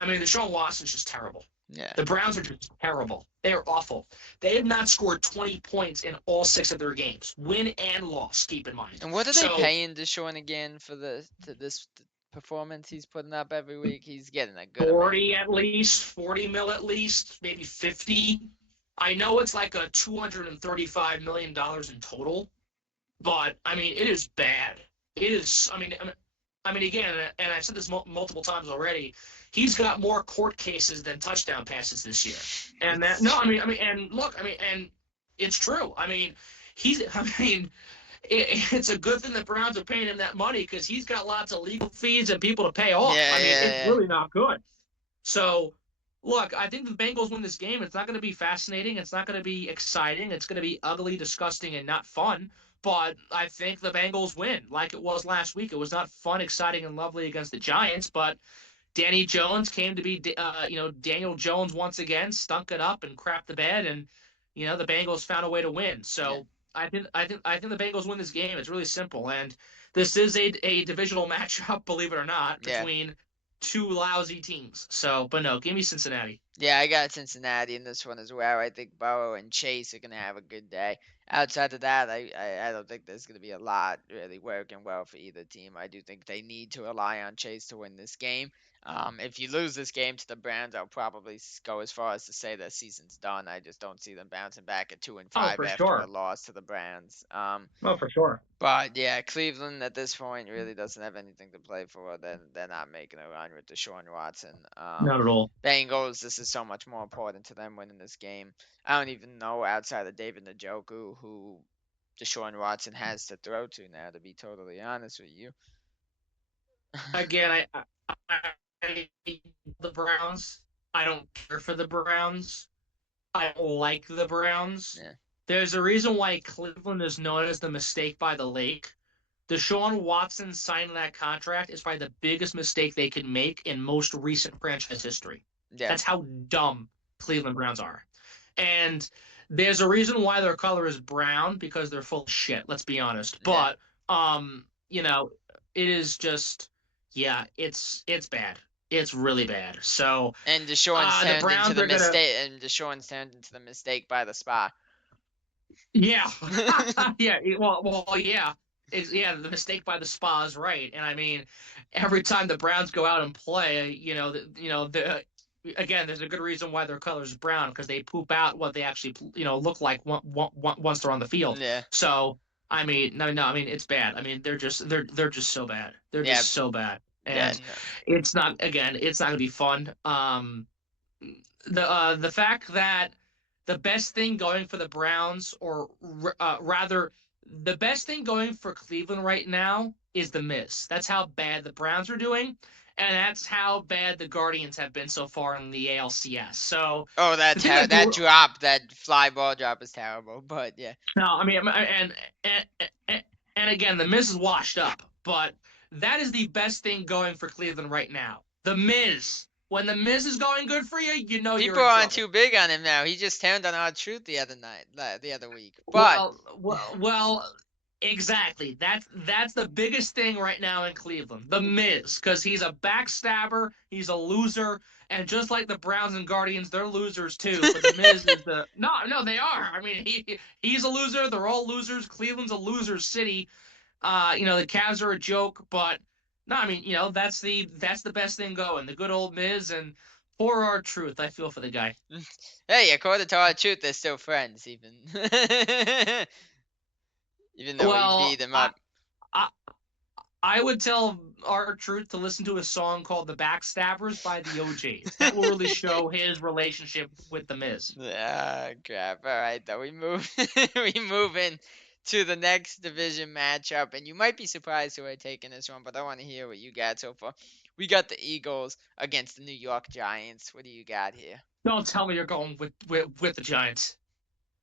I mean, Deshaun Watson's just terrible. Yeah. The Browns are just terrible. They are awful. They have not scored 20 points in all 6 of their games, win and loss. Keep in mind. And what are they So, paying Deshaun again for this performance he's putting up every week? He's getting a good 40 at least, 40 mil at least, maybe 50. I know it's like a $235 million in total, but I mean, it is bad. It is, I mean, again, and I've said this multiple times already, he's got more court cases than touchdown passes this year. And that, no, and look, and it's true. It's a good thing the Browns are paying him that money because he's got lots of legal fees and people to pay off. It's really not good. So, look, I think the Bengals win this game. It's not going to be fascinating. It's not going to be exciting. It's going to be ugly, disgusting, and not fun. But I think the Bengals win, like it was last week. It was not fun, exciting, and lovely against the Giants, but Danny Jones came to be, Daniel Jones once again, stunk it up and crapped the bed, and the Bengals found a way to win. So I think the Bengals win this game. It's really simple, and this is a divisional matchup, believe it or not, between two lousy teams. So, but no, give me Cincinnati. Yeah, I got Cincinnati in this one as well. I think Burrow and Chase are gonna have a good day. Outside of that, I don't think there's gonna be a lot really working well for either team. I do think they need to rely on Chase to win this game. If you lose this game to the Browns, I'll probably go as far as to say the season's done. I just don't see them bouncing back at 2-5 after a loss to the Browns. For sure. But yeah, Cleveland at this point really doesn't have anything to play for. They're not making a run with Deshaun Watson. Not at all. Bengals, this is so much more important to them winning this game. I don't even know outside of David Njoku who Deshaun Watson has to throw to now, to be totally honest with you. Again, the Browns. I don't care for the Browns. I don't like the Browns. Yeah. There's a reason why Cleveland is known as the mistake by the lake. Deshaun Watson signing that contract is probably the biggest mistake they could make in most recent franchise history. Yeah. That's how dumb Cleveland Browns are. And there's a reason why their color is brown, because they're full of shit, let's be honest. Yeah. But it is just it's bad. It's really bad. So and Deshaun's Deshaun's turned into the mistake by the spa. Yeah. Yeah. Well, yeah. The mistake by the spa is right. And I mean, every time the Browns go out and play, again, there's a good reason why their color is brown, because they poop out what they actually, look like once they're on the field. Yeah. So, I mean, it's bad. I mean, they're just so bad. They're just so bad. And it's not going to be fun. The fact that the best thing going for the Browns, or rather, the best thing going for Cleveland right now is The Miz. That's how bad the Browns are doing, and that's how bad the Guardians have been so far in the ALCS. So, that fly ball drop is terrible, but yeah. No, I mean, and again, The Miz is washed up, but that is the best thing going for Cleveland right now. The Miz. When The Miz is going good for you, you're in trouble. People aren't too big on him now. He just turned on R-Truth the other week. But well, exactly. That's the biggest thing right now in Cleveland. The Miz, because he's a backstabber, he's a loser, and just like the Browns and Guardians, they're losers too. But The Miz is no, they are. I mean, he's a loser. They're all losers. Cleveland's a loser city. The Cavs are a joke, but. No, I mean, that's the best thing going. The good old Miz, and poor R-Truth. I feel for the guy. Hey, according to R-Truth, they're still friends, even. Even though he beat him up. I would tell R-Truth to listen to a song called "The Backstabbers" by the OJs. That will really show his relationship with the Miz. Ah, crap! All right, though we move in to the next division matchup, and you might be surprised who I take in this one, but I want to hear what you got so far. We got the Eagles against the New York Giants. What do you got here? Don't tell me you're going with the Giants.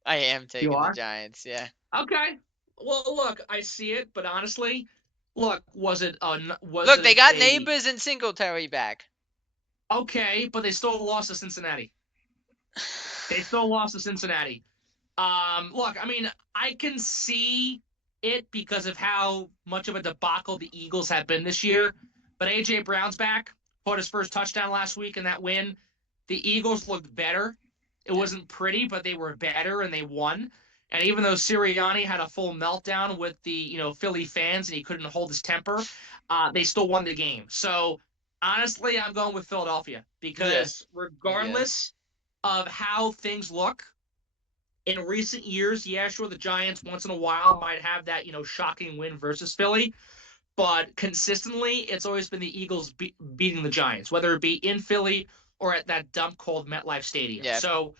I am taking the Giants, yeah. Okay. Well, look, I see it, but honestly, Look, was it Look, they got a Neighbors and Singletary back. okay, but they still lost to Cincinnati. They still lost to Cincinnati. Look, I mean, I can see it because of how much of a debacle the Eagles have been this year. But AJ Brown's back, caught his first touchdown last week in that win. The Eagles looked better. It Yeah. wasn't pretty, but they were better and they won. And even though Sirianni had a full meltdown with the Philly fans and he couldn't hold his temper, they still won the game. So honestly, I'm going with Philadelphia Yeah. because regardless of how things look, in recent years, yeah, sure, the Giants once in a while might have that, shocking win versus Philly, but consistently, it's always been the Eagles beating the Giants, whether it be in Philly or at that dump called MetLife Stadium. Yeah. So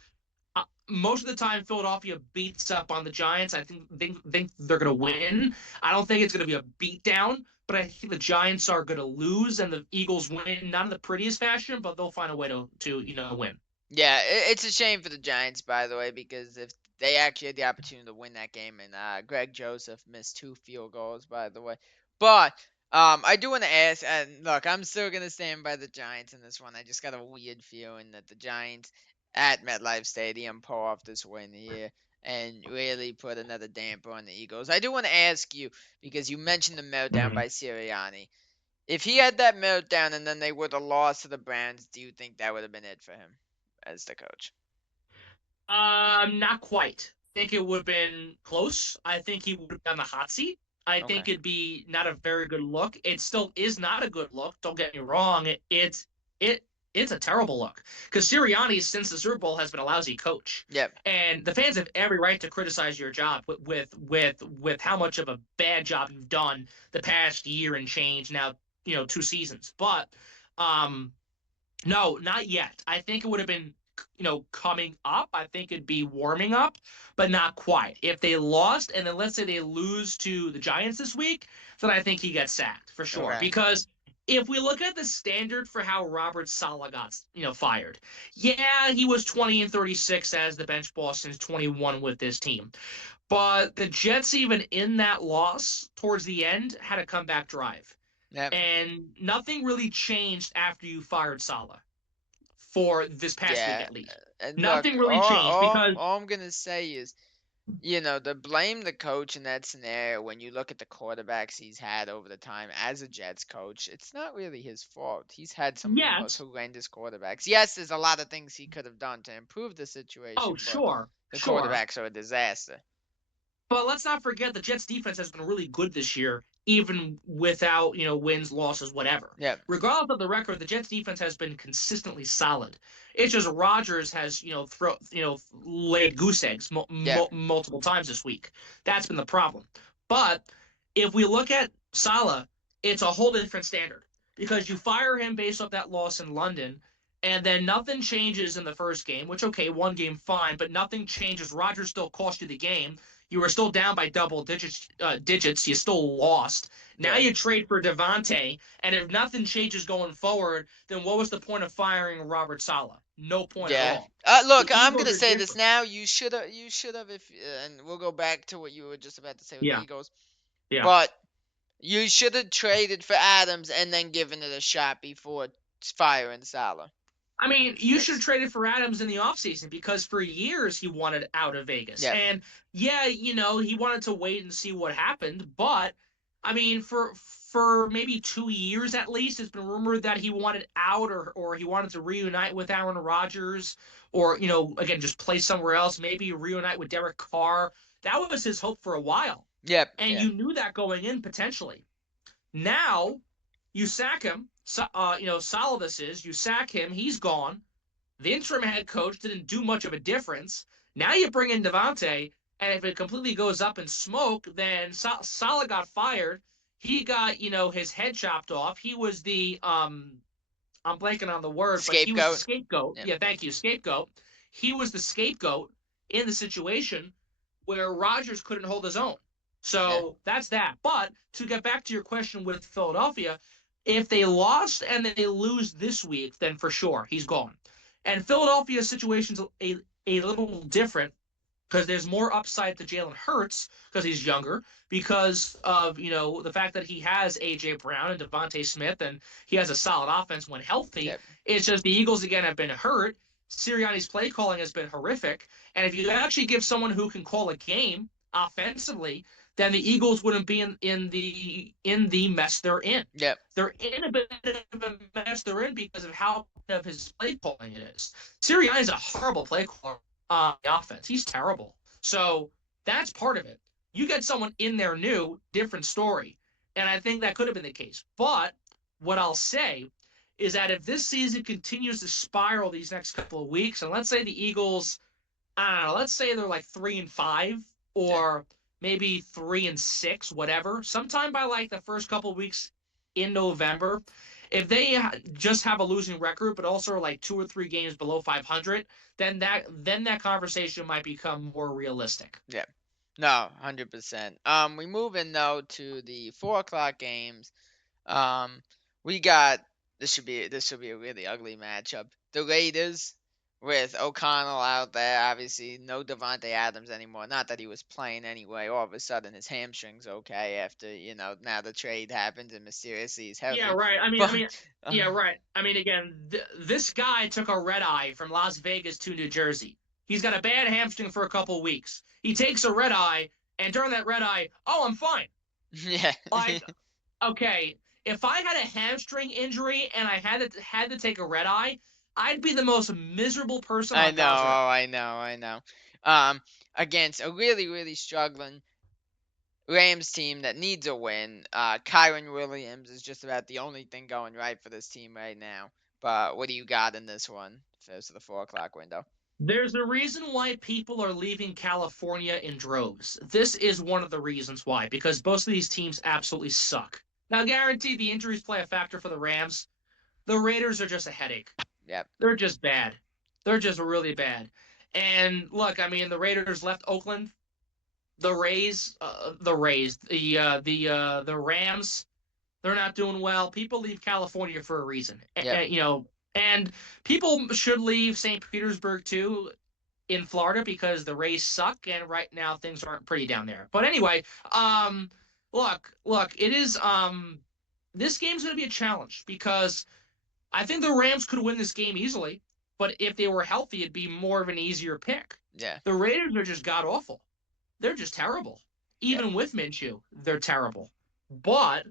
most of the time, Philadelphia beats up on the Giants. I think they're going to win. I don't think it's going to be a beatdown, but I think the Giants are going to lose and the Eagles win, not in the prettiest fashion, but they'll find a way to win. Yeah, it's a shame for the Giants, by the way, because if they actually had the opportunity to win that game, and Greg Joseph missed 2 field goals, by the way. But I do want to ask, and look, I'm still gonna stand by the Giants in this one. I just got a weird feeling that the Giants at MetLife Stadium pull off this win here and really put another damper on the Eagles. I do want to ask you because you mentioned the meltdown by Sirianni. If he had that meltdown and then they would have lost to the Browns, do you think that would have been it for him as the coach? Not quite. I think it would have been close. I think he would have been on the hot seat. I Okay. think it'd be not a very good look. It still is not a good look. Don't get me wrong. It's a terrible look because Sirianni since the Super Bowl has been a lousy coach, Yep. and the fans have every right to criticize your job with how much of a bad job you've done the past year and change now 2 seasons. But um, no, not yet. I think it would have been, coming up. I think it'd be warming up, but not quite. If they lost, and then let's say they lose to the Giants this week, then I think he gets sacked for sure. Okay. Because if we look at the standard for how Robert Saleh got, fired, yeah, he was 20 and 36 as the bench boss since 21 with this team. But the Jets, even in that loss towards the end, had a comeback drive. Yep. And nothing really changed after you fired Saleh for this past week at least. And Nothing look, really changed because all I'm gonna say is, to blame the coach in that scenario when you look at the quarterbacks he's had over the time as a Jets coach, it's not really his fault. He's had some of the most yes, horrendous quarterbacks. Yes, there's a lot of things he could have done to improve the situation, oh but sure, the sure. quarterbacks are a disaster. But let's not forget the Jets defense has been really good this year, even without, wins, losses, whatever. Yep. Regardless of the record, the Jets defense has been consistently solid. It's just Rodgers has, laid goose eggs Yep. multiple times this week. That's been the problem. But if we look at Saleh, it's a whole different standard because you fire him based off that loss in London, and then nothing changes in the first game, which, okay, one game, fine, but nothing changes. Rodgers still cost you the game. You were still down by double digits. You still lost. Now Yeah. you trade for Devontae, and if nothing changes going forward, then what was the point of firing Robert Saleh? No point at Yeah. all. Look, The I'm Eagles gonna are say this different. now. You should have, if, and we'll go back to what you were just about to say with the Yeah, Eagles. yeah. But you should have traded for Adams and then given it a shot before firing Salah. I mean, you should have traded for Adams in the offseason because for years he wanted out of Vegas. Yep. And yeah, he wanted to wait and see what happened, but I mean, for maybe 2 years at least, it's been rumored that he wanted out or he wanted to reunite with Aaron Rodgers or, again, just play somewhere else, maybe reunite with Derek Carr. That was his hope for a while. Yep. And Yeah. you knew that going in potentially. Now you sack him. Saleh this is. You sack him. He's gone. The interim head coach didn't do much of a difference. Now you bring in Devontae, and if it completely goes up in smoke, then Saleh got fired. He got, his head chopped off. He was the I'm blanking on the word, but he was the Scapegoat. scapegoat. Yep. Yeah, thank you, scapegoat. He was the scapegoat in the situation where Rodgers couldn't hold his own. So that's that. But to get back to your question with Philadelphia, if they lost and they lose this week, then for sure he's gone. And Philadelphia's situation's a little different because there's more upside to Jalen Hurts because he's younger, because of the fact that he has AJ Brown and Devontae Smith, and he has a solid offense when healthy. Yep. It's just the Eagles again have been hurt. Sirianni's play calling has been horrific, and if you actually give someone who can call a game offensively, then the Eagles wouldn't be in the mess they're in. Yep. They're in a bit of a mess they're in because of how of his play calling it is. Sirianni is a horrible play caller on the offense. He's terrible. So that's part of it. You get someone in there new, different story. And I think that could have been the case. But what I'll say is that if this season continues to spiral these next couple of weeks, and let's say the Eagles, I don't know, let's say they're like 3-5 or maybe 3-6, whatever, sometime by like the first couple of weeks in November, if they just have a losing record, but also like 2 or 3 games below 500, then that conversation might become more realistic. Yeah. No, 100%. We move in though to the 4 o'clock games. We got this should be a really ugly matchup. The Raiders with O'Connell out there, obviously no Devontae Adams anymore. Not that he was playing anyway. All of a sudden his hamstring's okay after now the trade happens and mysteriously he's healthy. Yeah, right. But, Yeah, right. I mean, again, this guy took a red eye from Las Vegas to New Jersey. He's got a bad hamstring for a couple weeks. He takes a red eye, and during that red eye, oh, I'm fine. Yeah. Like, okay, if I had a hamstring injury and I had to take a red eye, I'd be the most miserable person I on know. God's earth. Oh, I know. Against a really, really struggling Rams team that needs a win. Kyron Williams is just about the only thing going right for this team right now. But what do you got in this one? First of the 4 o'clock window. There's a reason why people are leaving California in droves. This is one of the reasons why, because most of these teams absolutely suck. Now, guaranteed the injuries play a factor for the Rams. The Raiders are just a headache. Yep. They're just bad. They're just really bad. And look, I mean, the Raiders left Oakland. The Rams, they're not doing well. People leave California for a reason. Yep. And people should leave St. Petersburg too in Florida because the Rays suck and right now things aren't pretty down there. But anyway, look, it is this game's going to be a challenge because I think the Rams could win this game easily, but if they were healthy, it'd be more of an easier pick. Yeah. The Raiders are just god awful. They're just terrible. Even with Minshew, they're terrible. But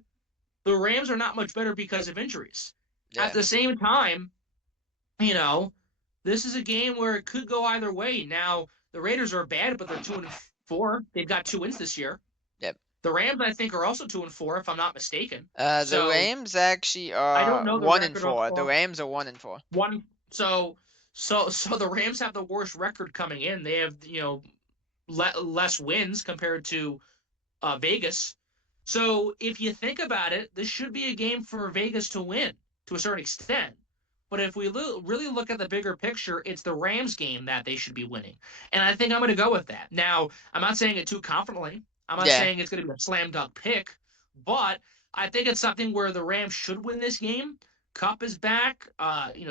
the Rams are not much better because of injuries. Yeah. At the same time, this is a game where it could go either way. Now, the Raiders are bad, but they're 2-4. They've got 2 wins this year. Yep. The Rams, I think, are also 2-4, if I'm not mistaken. The Rams actually are I don't know the 1-4. The Rams are 1-4. So the Rams have the worst record coming in. They have less wins compared to Vegas. So if you think about it, this should be a game for Vegas to win to a certain extent. But if we really look at the bigger picture, it's the Rams game that they should be winning. And I think I'm going to go with that. Now, I'm not saying it too confidently. I'm not saying it's going to be a slam dunk pick. But I think it's something where the Rams should win this game. Kupp is back.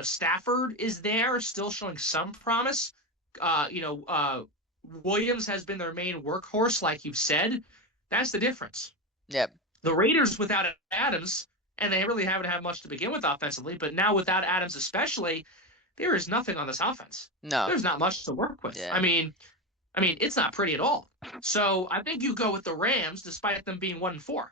Stafford is there, still showing some promise. Williams has been their main workhorse, like you've said. That's the difference. Yep. The Raiders without Adams, and they really haven't had much to begin with offensively, but now without Adams especially, there is nothing on this offense. No. There's not much to work with. Yeah. I mean, it's not pretty at all. So I think you go with the Rams, despite them being 1-4.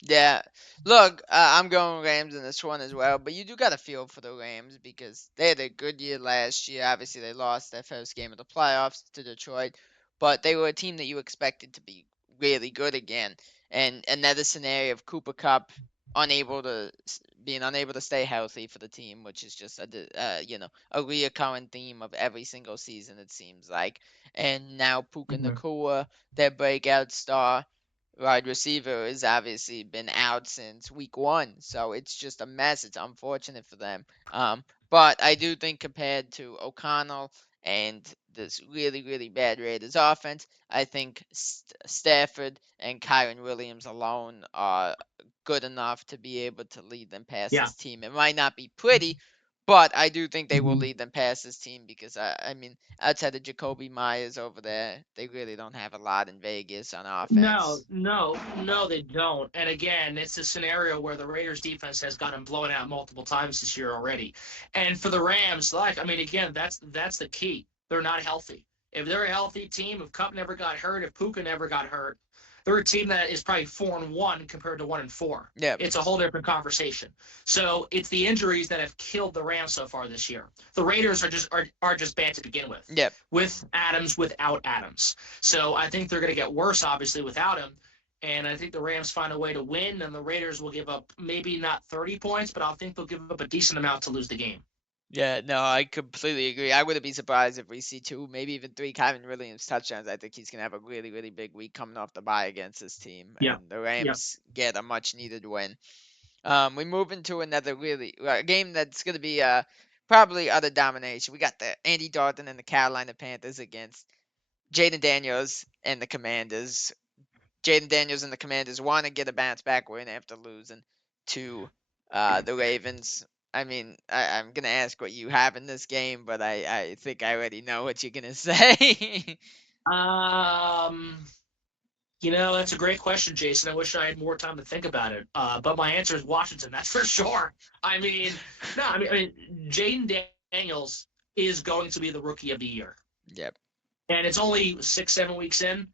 Yeah. Look, I'm going Rams in this one as well, but you do got to feel for the Rams because they had a good year last year. Obviously, they lost their first game of the playoffs to Detroit, but they were a team that you expected to be really good again. And another scenario of Cooper Kupp being unable to stay healthy for the team, which is just a recurring theme of every single season, it seems like. And now Puka Nacua, their breakout star wide receiver, has obviously been out since week 1, so it's just a mess. It's unfortunate for them. But I do think compared to O'Connell and this really, really bad Raiders offense, I think Stafford and Kyron Williams alone are good enough to be able to lead them past this team. It might not be pretty, But I do think they will Mhm. lead them past this team because I mean, outside of Jacoby Myers over there, they really don't have a lot in Vegas on No, offense. no, no, they don't. And again, it's a scenario where the Raiders defense has gotten blown out multiple times this year already. And for the Rams, I mean, again, that's the key. They're not healthy. If they're a healthy team, if Cup never got hurt, if Puka never got hurt, they're a team that is probably 4-1 compared to 1-4. Yeah, It's a whole different conversation. So it's the injuries that have killed the Rams so far this year. The Raiders are just bad to begin yep. with Adams, without Adams. So I think they're going to get worse, obviously, without him. And I think the Rams find a way to win, and the Raiders will give up maybe not 30 points, but I think they'll give up a decent amount to lose the game. Yeah, no, I completely agree. I wouldn't be surprised if we see 2, maybe even 3 Kyron Williams touchdowns. I think he's gonna have a really, really big week coming off the bye against this team, Yeah, and the yeah. Rams get a much needed win. We move into another really game that's gonna be probably utter domination. We got the Andy Dalton and the Carolina Panthers against Jaden Daniels and the Commanders. Jaden Daniels and the Commanders want to get a bounce back win after losing to the Ravens. I mean, I'm gonna ask what you have in this game, but I think I already know what you're gonna say. Um, that's a great question, Jason. I wish I had more time to think about it. But my answer is Washington. That's for sure. I mean, no, I mean, Jaden Daniels is going to be the rookie of the year. Yep. And it's only 6-7 weeks in.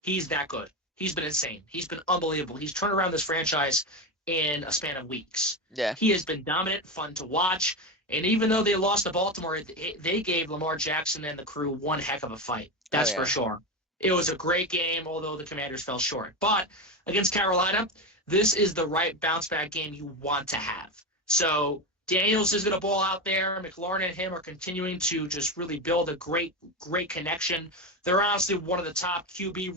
He's that good. He's been insane. He's been unbelievable. He's turned around this franchise in a span of weeks. Yeah. He has been dominant, fun to watch. And even though they lost to Baltimore, they gave Lamar Jackson and the crew one heck of a fight. That's yeah. for sure. It was a great game, although the Commanders fell short. But against Carolina, this is the right bounce back game you want to have. So Daniels is going to ball out there. McLaurin and him are continuing to just really build a great connection. They're honestly one of the top QB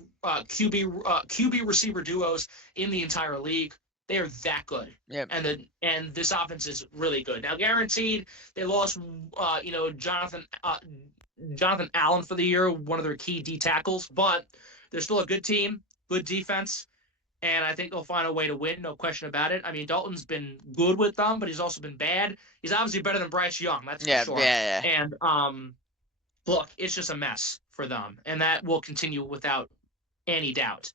receiver duos in the entire league. They are that good. Yep. And this offense is really good. Now, guaranteed, they lost, Jonathan Allen for the year, one of their key D tackles, but they're still a good team, good defense, and I think they'll find a way to win, no question about it. I mean, Dalton's been good with them, but he's also been bad. He's obviously better than Bryce Young, that's for sure. Yeah. And look, it's just a mess for them, and that will continue without any doubt.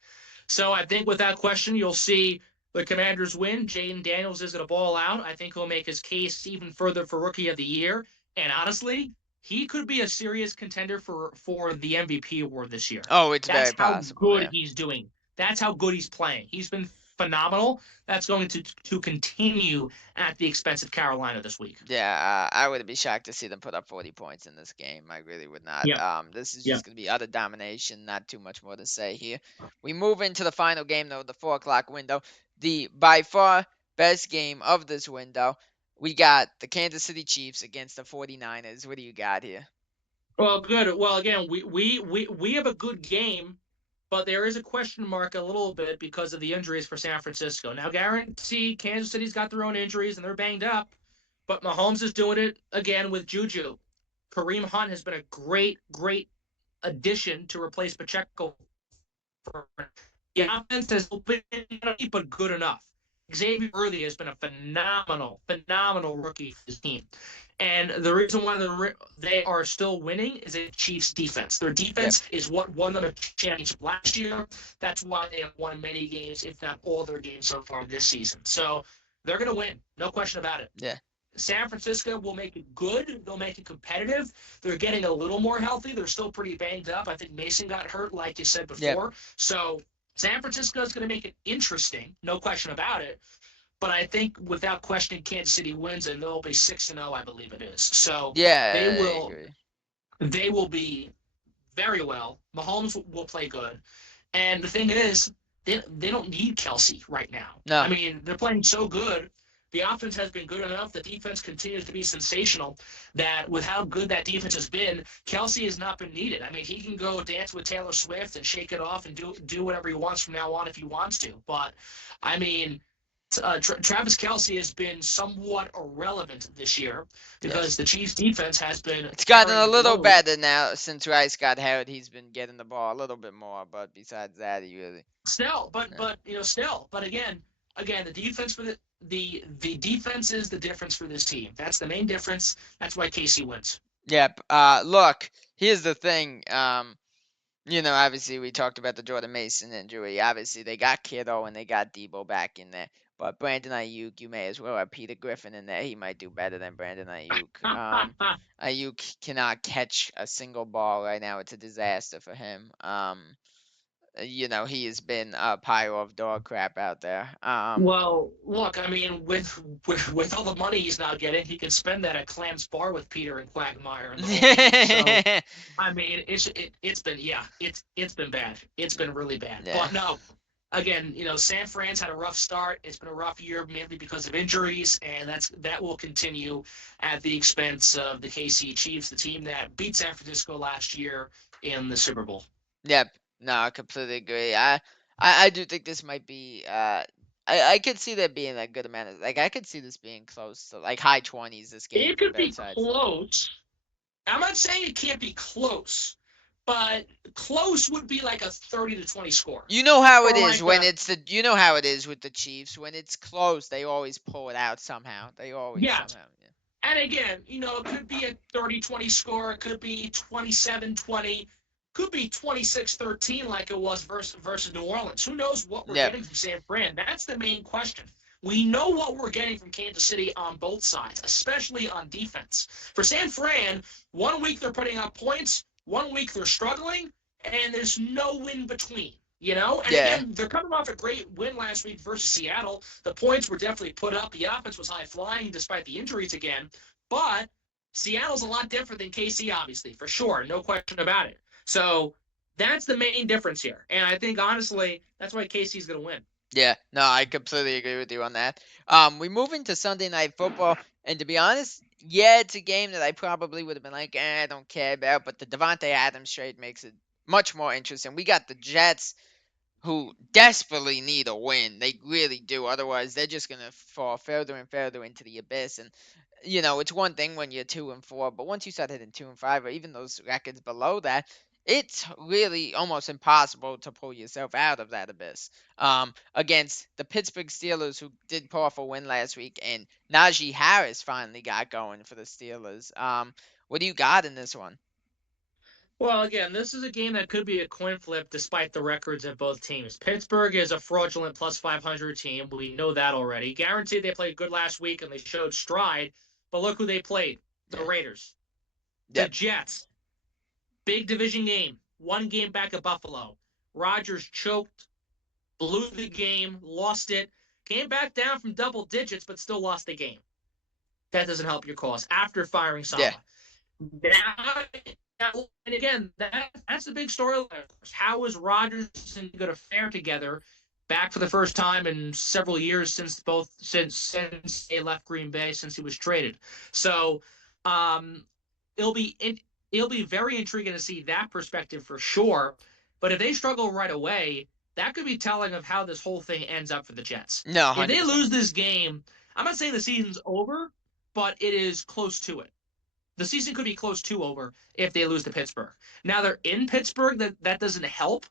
So I think without question, you'll see the Commanders win. Jaden Daniels is going to ball out. I think he'll make his case even further for Rookie of the Year. And honestly, he could be a serious contender for the MVP award this year. Oh, it's That's very possible. how good he's doing. That's how good he's playing. He's been phenomenal. That's going to continue at the expense of Carolina this week. Yeah, I would be shocked to see them put up 40 points in this game. I really would not. Yeah. This is just going to be utter domination. Not too much more to say here. We move into the final game, though, the 4 o'clock window. The by far best game of this window. We got the Kansas City Chiefs against the 49ers. What do you got here? Well, good. Well, again, we have a good game, but there is a question mark a little bit because of the injuries for San Francisco. Now, guarantee Kansas City's got their own injuries and they're banged up, but Mahomes is doing it again with Juju. Kareem Hunt has been a great addition to replace Pacheco. The offense has been but good enough. Xavier Worthy has been a phenomenal rookie for his team. And the reason why they are still winning is a Chiefs defense. Their defense is what won them a championship last year. That's why they have won many games, if not all their games so far this season. So they're going to win. No question about it. Yeah. San Francisco will make it good. They'll make it competitive. They're getting a little more healthy. They're still pretty banged up. I think Mason got hurt, like you said before. Yep. So San Francisco is going to make it interesting. No question about it. But I think without question, Kansas City wins, and they'll be 6-0, I believe it is. So yeah, they will be very well. Mahomes will play good. And the thing is, they don't need Kelce right now. No. I mean, they're playing so good. The offense has been good enough. The defense continues to be sensational. That with how good that defense has been, Kelce has not been needed. I mean, he can go dance with Taylor Swift and shake it off and do whatever he wants from now on if he wants to. But, I mean, Travis Kelce has been somewhat irrelevant this year because the Chiefs' defense has been. It's gotten a little better now since Rice got hurt. He's been getting the ball a little bit more, but besides that, he really. But again, again, the defense for the defense is the difference for this team. That's the main difference. That's why KC wins. Yep. Look, here's the thing. Obviously we talked about the Jordan Mason injury. Obviously they got Kittle and they got Debo back in there. But Brandon Ayuk, you may as well have Peter Griffin in there. He might do better than Brandon Ayuk. Ayuk cannot catch a single ball right now. It's a disaster for him. He has been a pile of dog crap out there. Well, look, I mean, with all the money he's now getting, he can spend that at Clam's Bar with Peter and Quagmire. And the whole thing. So, I mean, it's been bad. It's been really bad. Yeah. But no, again, San Fran's had a rough start. It's been a rough year, mainly because of injuries, and that will continue at the expense of the KC Chiefs, the team that beat San Francisco last year in the Super Bowl. Yep. No, I completely agree. I do think this might be. I could see there being a good amount of I could see this being close to like high 20s. This game. It could both be sides. close. I'm not saying it can't be close, but close would be like a 30-20 score. You know how it Or is like when a- it's the. You know how it is with the Chiefs when it's close. They always pull it out somehow. They always Yeah. somehow. Yeah. And again, it could be a 30-20 score. It could be 27-20. Could be 26-13 like it was versus New Orleans. Who knows what we're Yep. getting from San Fran? That's the main question. We know what we're getting from Kansas City on both sides, especially on defense. For San Fran, 1 week they're putting up points, 1 week they're struggling, and there's no in between. And Yeah. again, they're coming off a great win last week versus Seattle. The points were definitely put up. The offense was high flying despite the injuries again. But Seattle's a lot different than KC, obviously, for sure. No question about it. So that's the main difference here. And I think, honestly, that's why KC's going to win. Yeah, no, I completely agree with you on that. We move into Sunday Night Football, and to be honest, yeah, it's a game that I probably would have been like, I don't care about, but the Devontae Adams trade makes it much more interesting. We got the Jets, who desperately need a win. They really do. Otherwise, they're just gonna fall further and further into the abyss. And it's one thing when you're 2-4, but once you start hitting 2-5, or even those records below that, it's really almost impossible to pull yourself out of that abyss. Against the Pittsburgh Steelers, who did pull off a win last week, and Najee Harris finally got going for the Steelers. What do you got in this one? Well, again, this is a game that could be a coin flip despite the records of both teams. Pittsburgh is a fraudulent plus 500 team. We know that already. Guaranteed they played good last week and they showed stride. But look who they played. The Yeah. Raiders. Yep. The Jets. Big division game. 1 game back at Buffalo. Rodgers choked, blew the game, lost it, came back down from double digits, but still lost the game. That doesn't help your cause after firing Saleh. Yeah. And again, that's the big storyline. How is Rodgers going to fare together back for the first time in several years since they left Green Bay, since he was traded? So it'll be very intriguing to see that perspective for sure. But if they struggle right away, that could be telling of how this whole thing ends up for the Jets. No, 100%. If they lose this game, I'm not saying the season's over, but it is close to it. The season could be close to over if they lose to Pittsburgh. Now they're in Pittsburgh, that doesn't help.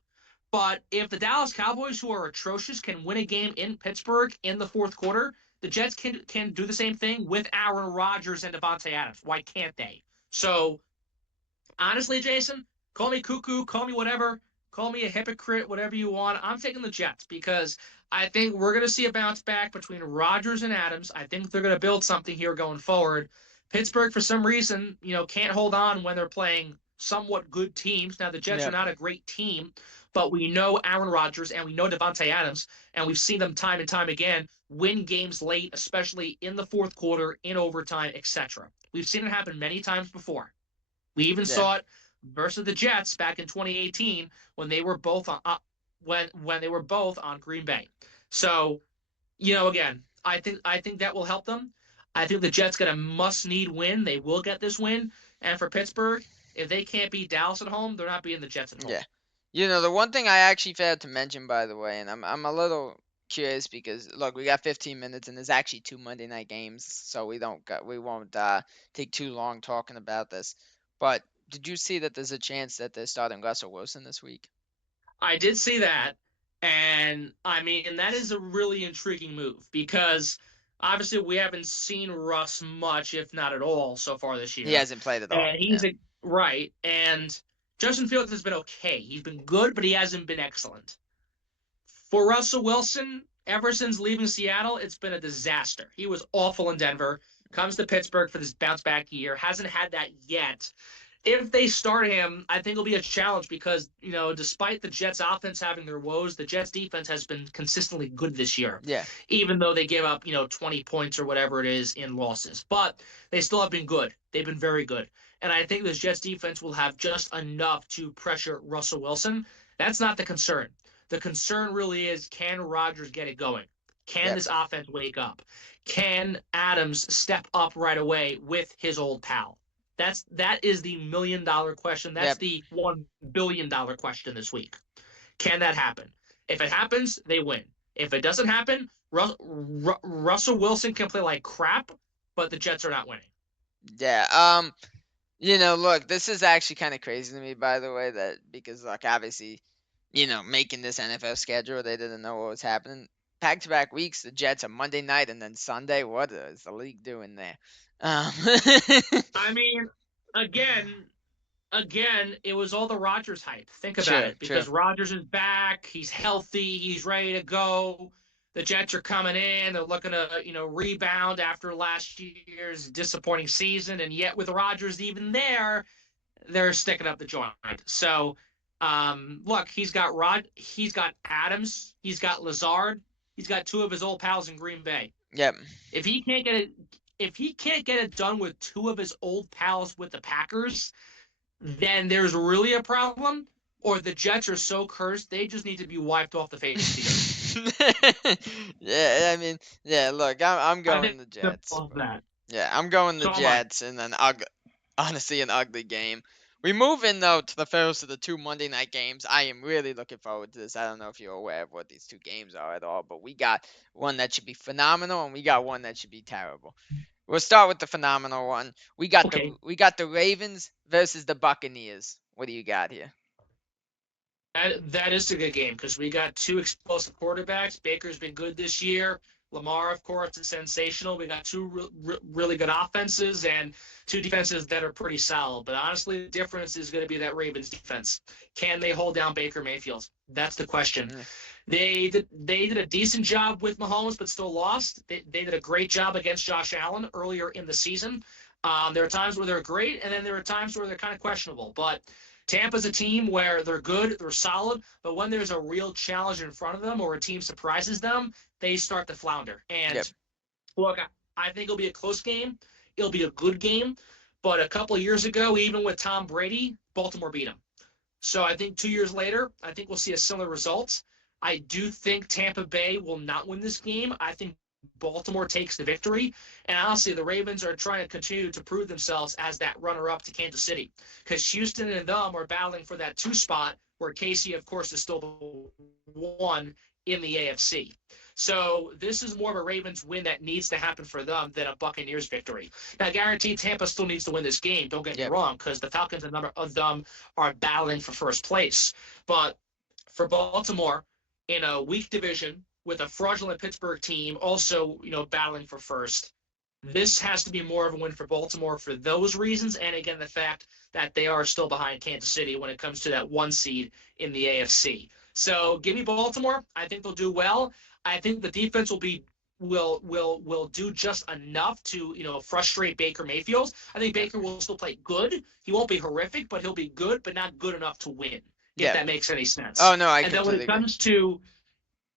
But if the Dallas Cowboys, who are atrocious, can win a game in Pittsburgh in the fourth quarter, the Jets can do the same thing with Aaron Rodgers and Devontae Adams. Why can't they? So, honestly, Jason, call me cuckoo, call me whatever, call me a hypocrite, whatever you want. I'm taking the Jets because I think we're going to see a bounce back between Rodgers and Adams. I think they're going to build something here going forward. Pittsburgh, for some reason, can't hold on when they're playing somewhat good teams. Now, the Jets are not a great team, but we know Aaron Rodgers and we know Devontae Adams, and we've seen them time and time again win games late, especially in the fourth quarter, in overtime, etc. We've seen it happen many times before. We even saw it versus the Jets back in 2018 when they were both on when they were both on Green Bay. So, again, I think that will help them. I think the Jets get a must-need win. They will get this win. And for Pittsburgh, if they can't beat Dallas at home, they're not beating the Jets at home. Yeah. The one thing I actually failed to mention, by the way, and I'm a little curious because look, we got 15 minutes and there's actually 2 Monday night games, so we won't take too long talking about this. But did you see that there's a chance that they're starting Russell Wilson this week? I did see that. And I mean, that is a really intriguing move because obviously we haven't seen Russ much, if not at all, so far this He year. hasn't played at all. And Yeah. right. And Justin Fields has been okay. He's been good, but he hasn't been excellent. For Russell Wilson, ever since leaving Seattle, it's been a disaster. He was awful in Denver, comes to Pittsburgh for this bounce back year, hasn't had that yet. If they start him, I think it'll be a challenge because, despite the Jets offense having their woes, the Jets defense has been consistently good this year. Yeah. Even though they give up, 20 points or whatever it is in losses. But they still have been good. They've been very good. And I think this Jets defense will have just enough to pressure Russell Wilson. That's not the concern. The concern really is, can Rodgers get it going? Can this offense wake up? Can Adams step up right away with his old pal? That is the $1 million question. That's the $1 billion question this week. Can that happen? If it happens, they win. If it doesn't happen, Russell Wilson can play like crap, but the Jets are not winning. Yeah. Look, this is actually kind of crazy to me, by the way, because obviously, making this NFL schedule, they didn't know what was happening. Back-to-back weeks, the Jets are Monday night and then Sunday. What is the league doing there? I mean, again, it was all the Rodgers hype. Think about it, because Rodgers is back, he's healthy, he's ready to go. The Jets are coming in, they're looking to, rebound after last year's disappointing season, and yet with Rodgers even there, they're sticking up the joint. So, look, he's got Adams, he's got Lazard, he's got two of his old pals in Green Bay. Yep. If he can't get it done with two of his old pals with the Packers, then there's really a problem, or the Jets are so cursed they just need to be wiped off the face of the earth. Yeah, I mean, look, I'm going the Jets. Yeah, I'm going the Jets, and then honestly, an ugly game. We move in, though, to the first of the two Monday night games. I am really looking forward to this. I don't know if you're aware of what these two games are at all, but we got one that should be phenomenal, and we got one that should be terrible. We'll start with the phenomenal one. We got the Ravens versus the Buccaneers. What do you got here? That is a good game because we got two explosive quarterbacks. Baker's been good this year. Lamar, of course, is sensational. We got two really good offenses and two defenses that are pretty solid. But honestly, the difference is going to be that Ravens defense. Can they hold down Baker Mayfield? That's the question. They did a decent job with Mahomes, but still lost. They did a great job against Josh Allen earlier in the season. There are times where they're great, and then there are times where they're kind of questionable. But Tampa's a team where they're good, they're solid, but when there's a real challenge in front of them or a team surprises them, they start to flounder. And look, I think it'll be a close game. It'll be a good game. But a couple of years ago, even with Tom Brady, Baltimore beat them. So I think 2 years later, I think we'll see a similar result. I do think Tampa Bay will not win this game. I think Baltimore takes the victory. And honestly, the Ravens are trying to continue to prove themselves as that runner-up to Kansas City. Because Houston and them are battling for that 2 spot, where KC, of course, is still the 1 in the AFC. So this is more of a Ravens win that needs to happen for them than a Buccaneers victory. Now, guaranteed Tampa still needs to win this game. Don't get me wrong, because the Falcons, a number of them, are battling for first place. But for Baltimore, in a weak division with a fraudulent Pittsburgh team also, battling for first, this has to be more of a win for Baltimore for those reasons. And again, the fact that they are still behind Kansas City when it comes to that 1 seed in the AFC. So give me Baltimore. I think they'll do well. I think the defense will do just enough to, frustrate Baker Mayfield. I think Baker will still play good. He won't be horrific, but he'll be good, but not good enough to win. If that makes any sense. Oh no, I and completely then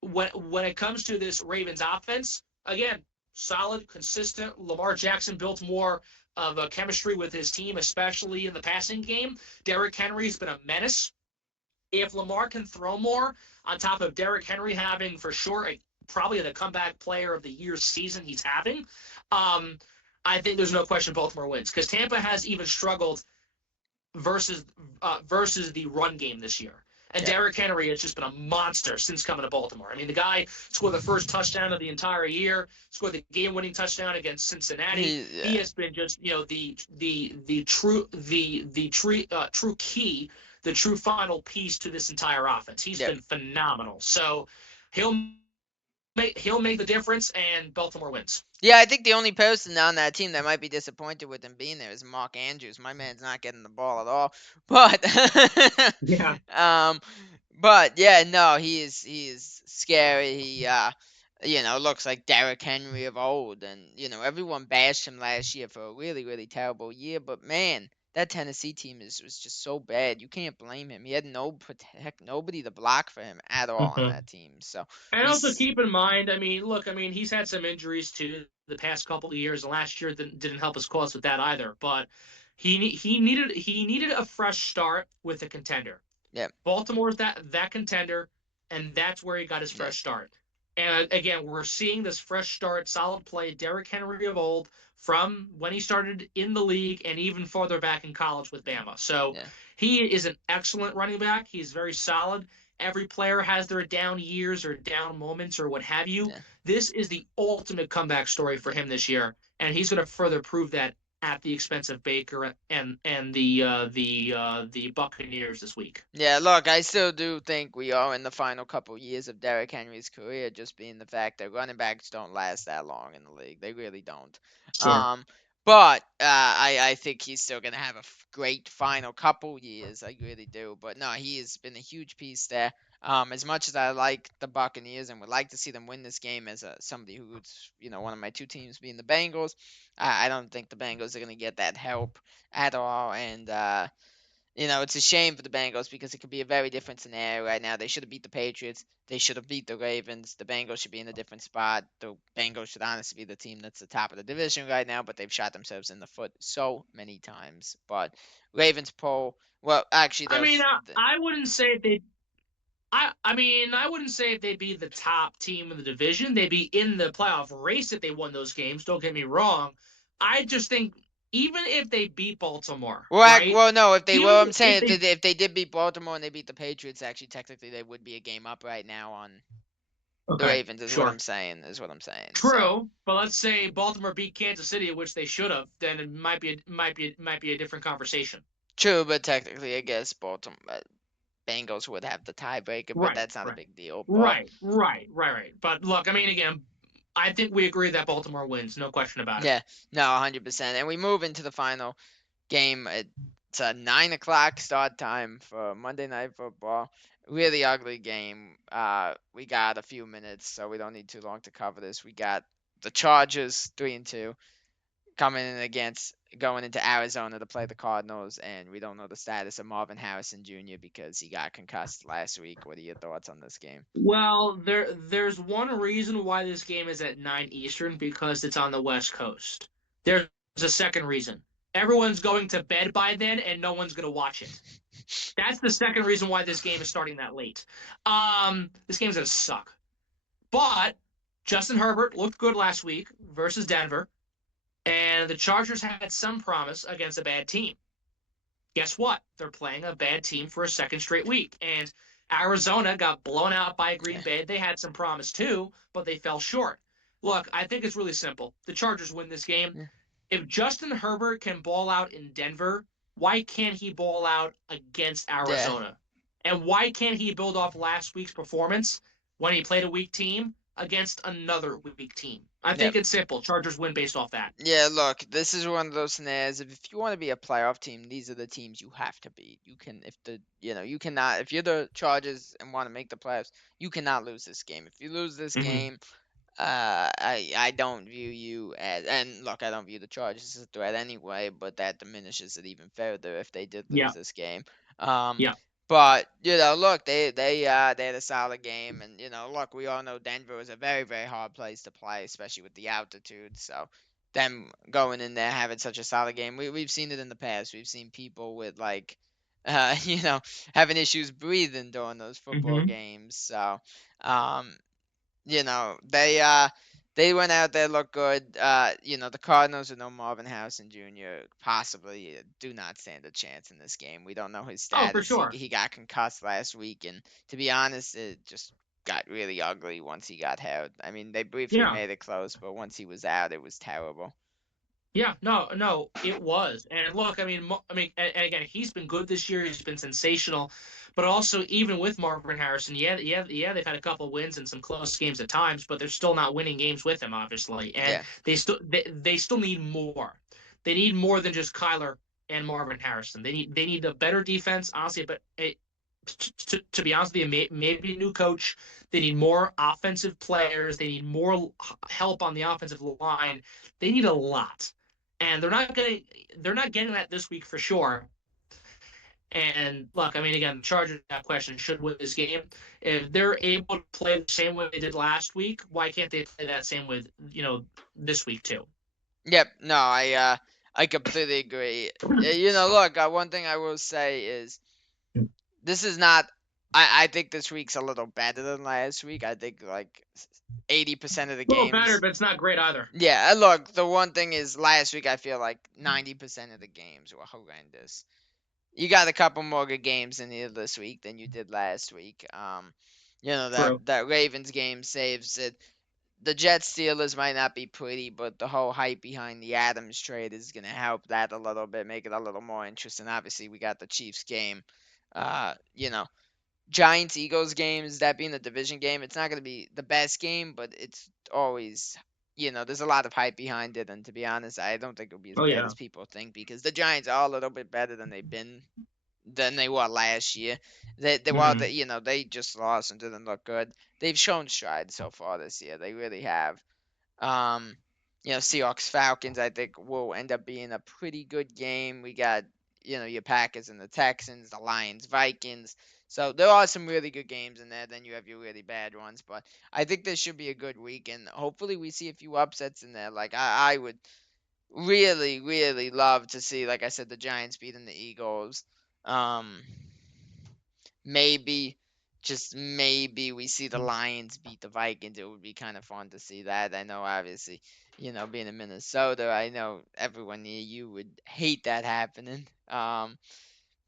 when it comes to this Ravens offense, again, solid, consistent. Lamar Jackson built more of a chemistry with his team, especially in the passing game. Derrick Henry's been a menace. If Lamar can throw more, on top of Derrick Henry having for sure probably the comeback player of the year season he's having, I think there's no question Baltimore wins, because Tampa has even struggled versus the run game this year. And Derrick Henry has just been a monster since coming to Baltimore. I mean, the guy scored the first touchdown of the entire year, scored the game-winning touchdown against Cincinnati. He has been just, the true key the true final piece to this entire offense. He's Yep. been phenomenal. So he'll make the difference, and Baltimore wins. Yeah, I think the only person on that team that might be disappointed with him being there is Mark Andrews. My man's not getting the ball at all. But Yeah. um but yeah, no, he is scary. He looks like Derrick Henry of old, and everyone bashed him last year for a really, really terrible year, but man, that Tennessee team was just so bad. You can't blame him. He had nobody to block for him at all on Mhm. that team. So And also he's keep in mind, I mean, look, I mean, he's had some injuries too the past couple of years, and last year didn't help his cause with that either. But he needed a fresh start with a contender. yeah, Baltimore's that contender, and that's where he got his yeah, fresh start. And again, we're seeing this fresh start, solid play, Derrick Henry of old, from when he started in the league and even farther back in college with Bama. So yeah. he is an excellent running back. He's very solid. Every player has their down years or down moments or what have you. Yeah. This is the ultimate comeback story for him this year, and he's going to further prove that at the expense of Baker and the Buccaneers this week. Yeah, look, I still do think we are in the final couple years of Derrick Henry's career, just being the fact that running backs don't last that long in the league. They really don't. Sure. But I think he's still gonna have a great final couple years. I really do. But no, he has been a huge piece there. As much as I like the Buccaneers and would like to see them win this game, as somebody who's one of my two teams being the Bengals, I don't think the Bengals are gonna get that help at all. And it's a shame for the Bengals because it could be a very different scenario right now. They should have beat the Patriots. They should have beat the Ravens. The Bengals should be in a different spot. The Bengals should honestly be the team that's the top of the division right now, but they've shot themselves in the foot so many times. But Ravens pull. Well, actually, I mean, the, I wouldn't say they. I wouldn't say they'd be the top team in the division. They'd be in the playoff race if they won those games. Don't get me wrong. I just think even if they beat Baltimore, right? well, no. If they Even well, I'm if saying they if they did beat Baltimore and they beat the Patriots, actually, technically, they would be a game up right now on the okay, Ravens. Is what sure, I'm saying. Is what I'm saying. So. true. But let's say Baltimore beat Kansas City, which they should have, then it might be a different conversation. True, but technically, I guess Baltimore Bengals would have the tiebreaker, but Right, that's not a right, big deal. But right. But look, I mean, again, I think we agree that Baltimore wins, no question about it. yeah, no, 100%. And we move into the final game. It's a 9 o'clock start time for Monday Night Football. Really ugly game. We got a few minutes, so we don't need too long to cover this. We got the Chargers 3-2 coming in against going into Arizona to play the Cardinals, and we don't know the status of Marvin Harrison Jr. because he got concussed last week. What are your thoughts on this game? Well, there's one reason why this game is at 9 Eastern because it's on the West Coast. There's a second reason. Everyone's going to bed by then and no one's going to watch it. That's the second reason why this game is starting that late. This game's going to suck. But Justin Herbert looked good last week versus Denver, and the Chargers had some promise against a bad team. Guess what? They're playing a bad team for a second straight week. And Arizona got blown out by Green Yeah, Bay. They had some promise too, but they fell short. Look, I think it's really simple. The Chargers win this game. yeah, If Justin Herbert can ball out in Denver, why can't he ball out against yeah. Arizona? And why can't he build off last week's performance when he played a weak team against another weak team? I Yeah. think it's simple. Chargers win based off that. Yeah, look, this is one of those scenarios. If you want to be a playoff team, these are the teams you have to beat. You can, if the, you cannot, if you're the Chargers and want to make the playoffs, you cannot lose this game. If you lose this Mm-hmm. game, I don't view you as, and look, I don't view the Chargers as a threat anyway, but that diminishes it even further if they did lose Yeah. this game. Um, Yeah. but look, they had a solid game, and look, we all know Denver is a very, very hard place to play, especially with the altitude. So them going in there having such a solid game, we've seen it in the past. We've seen people with like, having issues breathing during those football Mm-hmm. games. So, um, they went out there, looked good. The Cardinals with no Marvin Harrison Jr. possibly do not stand a chance in this game. We don't know his Oh, for status. He sure. he got concussed last week, and to be honest, it just got really ugly once he got hurt. I mean, they briefly Yeah. made it close, but once he was out, it was terrible. Yeah, no, it was. And look, I mean, and again, he's been good this year. He's been sensational, but also even with Marvin Harrison, yeah, they've had a couple wins and some close games at times, but they're still not winning games with him, obviously. And Yeah. they still need more. They need more than just Kyler and Marvin Harrison. They need a better defense, honestly. But to be honest with you, maybe a new coach. They need more offensive players. They need more help on the offensive line. They need a lot, and they're not getting that this week for sure. And look, I mean, again, the Chargers, that question, should win this game. If they're able to play the same way they did last week, why can't they play that same with this week too? Yep. No, I completely agree. Look, one thing I will say is this is not. I think this week's a little better than last week. I think like 80% of the A little better, games. but it's not great either. Yeah, and look, the one thing is last week I feel like 90% of the games were horrendous. You got a couple more good games in here this week than you did last week. True. That Ravens game saves it. The Jets Steelers might not be pretty, but the whole hype behind the Adams trade is gonna help that a little bit, make it a little more interesting. Obviously, we got the Chiefs game. Uh, you know, Giants Eagles games, that being the division game, it's not going to be the best game, but it's always, there's a lot of hype behind it. And to be honest, I don't think it'll be as Oh bad yeah. as people think because the Giants are a little bit better than they were last year. Hmm. They just lost and didn't look good. They've shown strides so far this year. They really have. Um, Seahawks Falcons, I think will end up being a pretty good game. We got, your Packers and the Texans, the Lions, Vikings. So there are some really good games in there. Then you have your really bad ones, but I think this should be a good week, and hopefully we see a few upsets in there. Like I would really, really love to see, like I said, the Giants beating the Eagles. Um, maybe, just maybe, we see the Lions beat the Vikings. It would be kind of fun to see that. I know, obviously, being in Minnesota, I know everyone near you would hate that happening.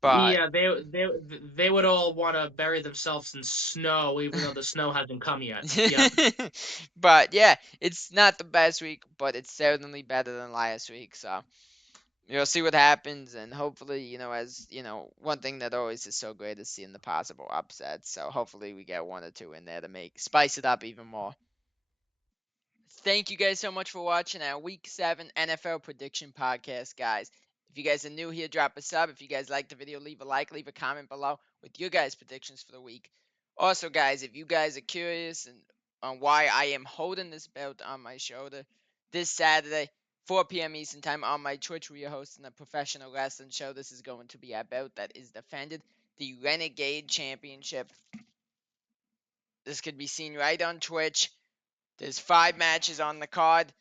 But Yeah, they would all want to bury themselves in snow, even though the snow hasn't come yet. Yep. but yeah, it's not the best week, but it's certainly better than last week. So you'll see what happens, and hopefully, one thing that always is so great is seeing the possible upsets. So hopefully we get one or two in there to make spice it up even more. Thank you guys so much for watching our Week 7 NFL Prediction Podcast, guys. If you guys are new here, drop a sub. If you guys like the video, leave a like, leave a comment below with your guys' predictions for the week. Also, guys, if you guys are curious on why I am holding this belt on my shoulder this Saturday, 4 p.m. Eastern Time on my Twitch, we are hosting a professional wrestling show. This is going to be a belt that is defended, the Renegade Championship. This could be seen right on Twitch. There's 5 matches on the card.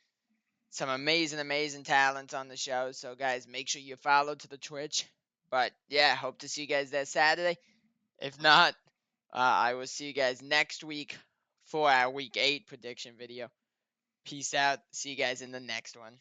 Some amazing, amazing talents on the show. So, guys, make sure you follow to the Twitch. But, yeah, hope to see you guys there Saturday. If not, I will see you guys next week for our Week 8 prediction video. Peace out. See you guys in the next one.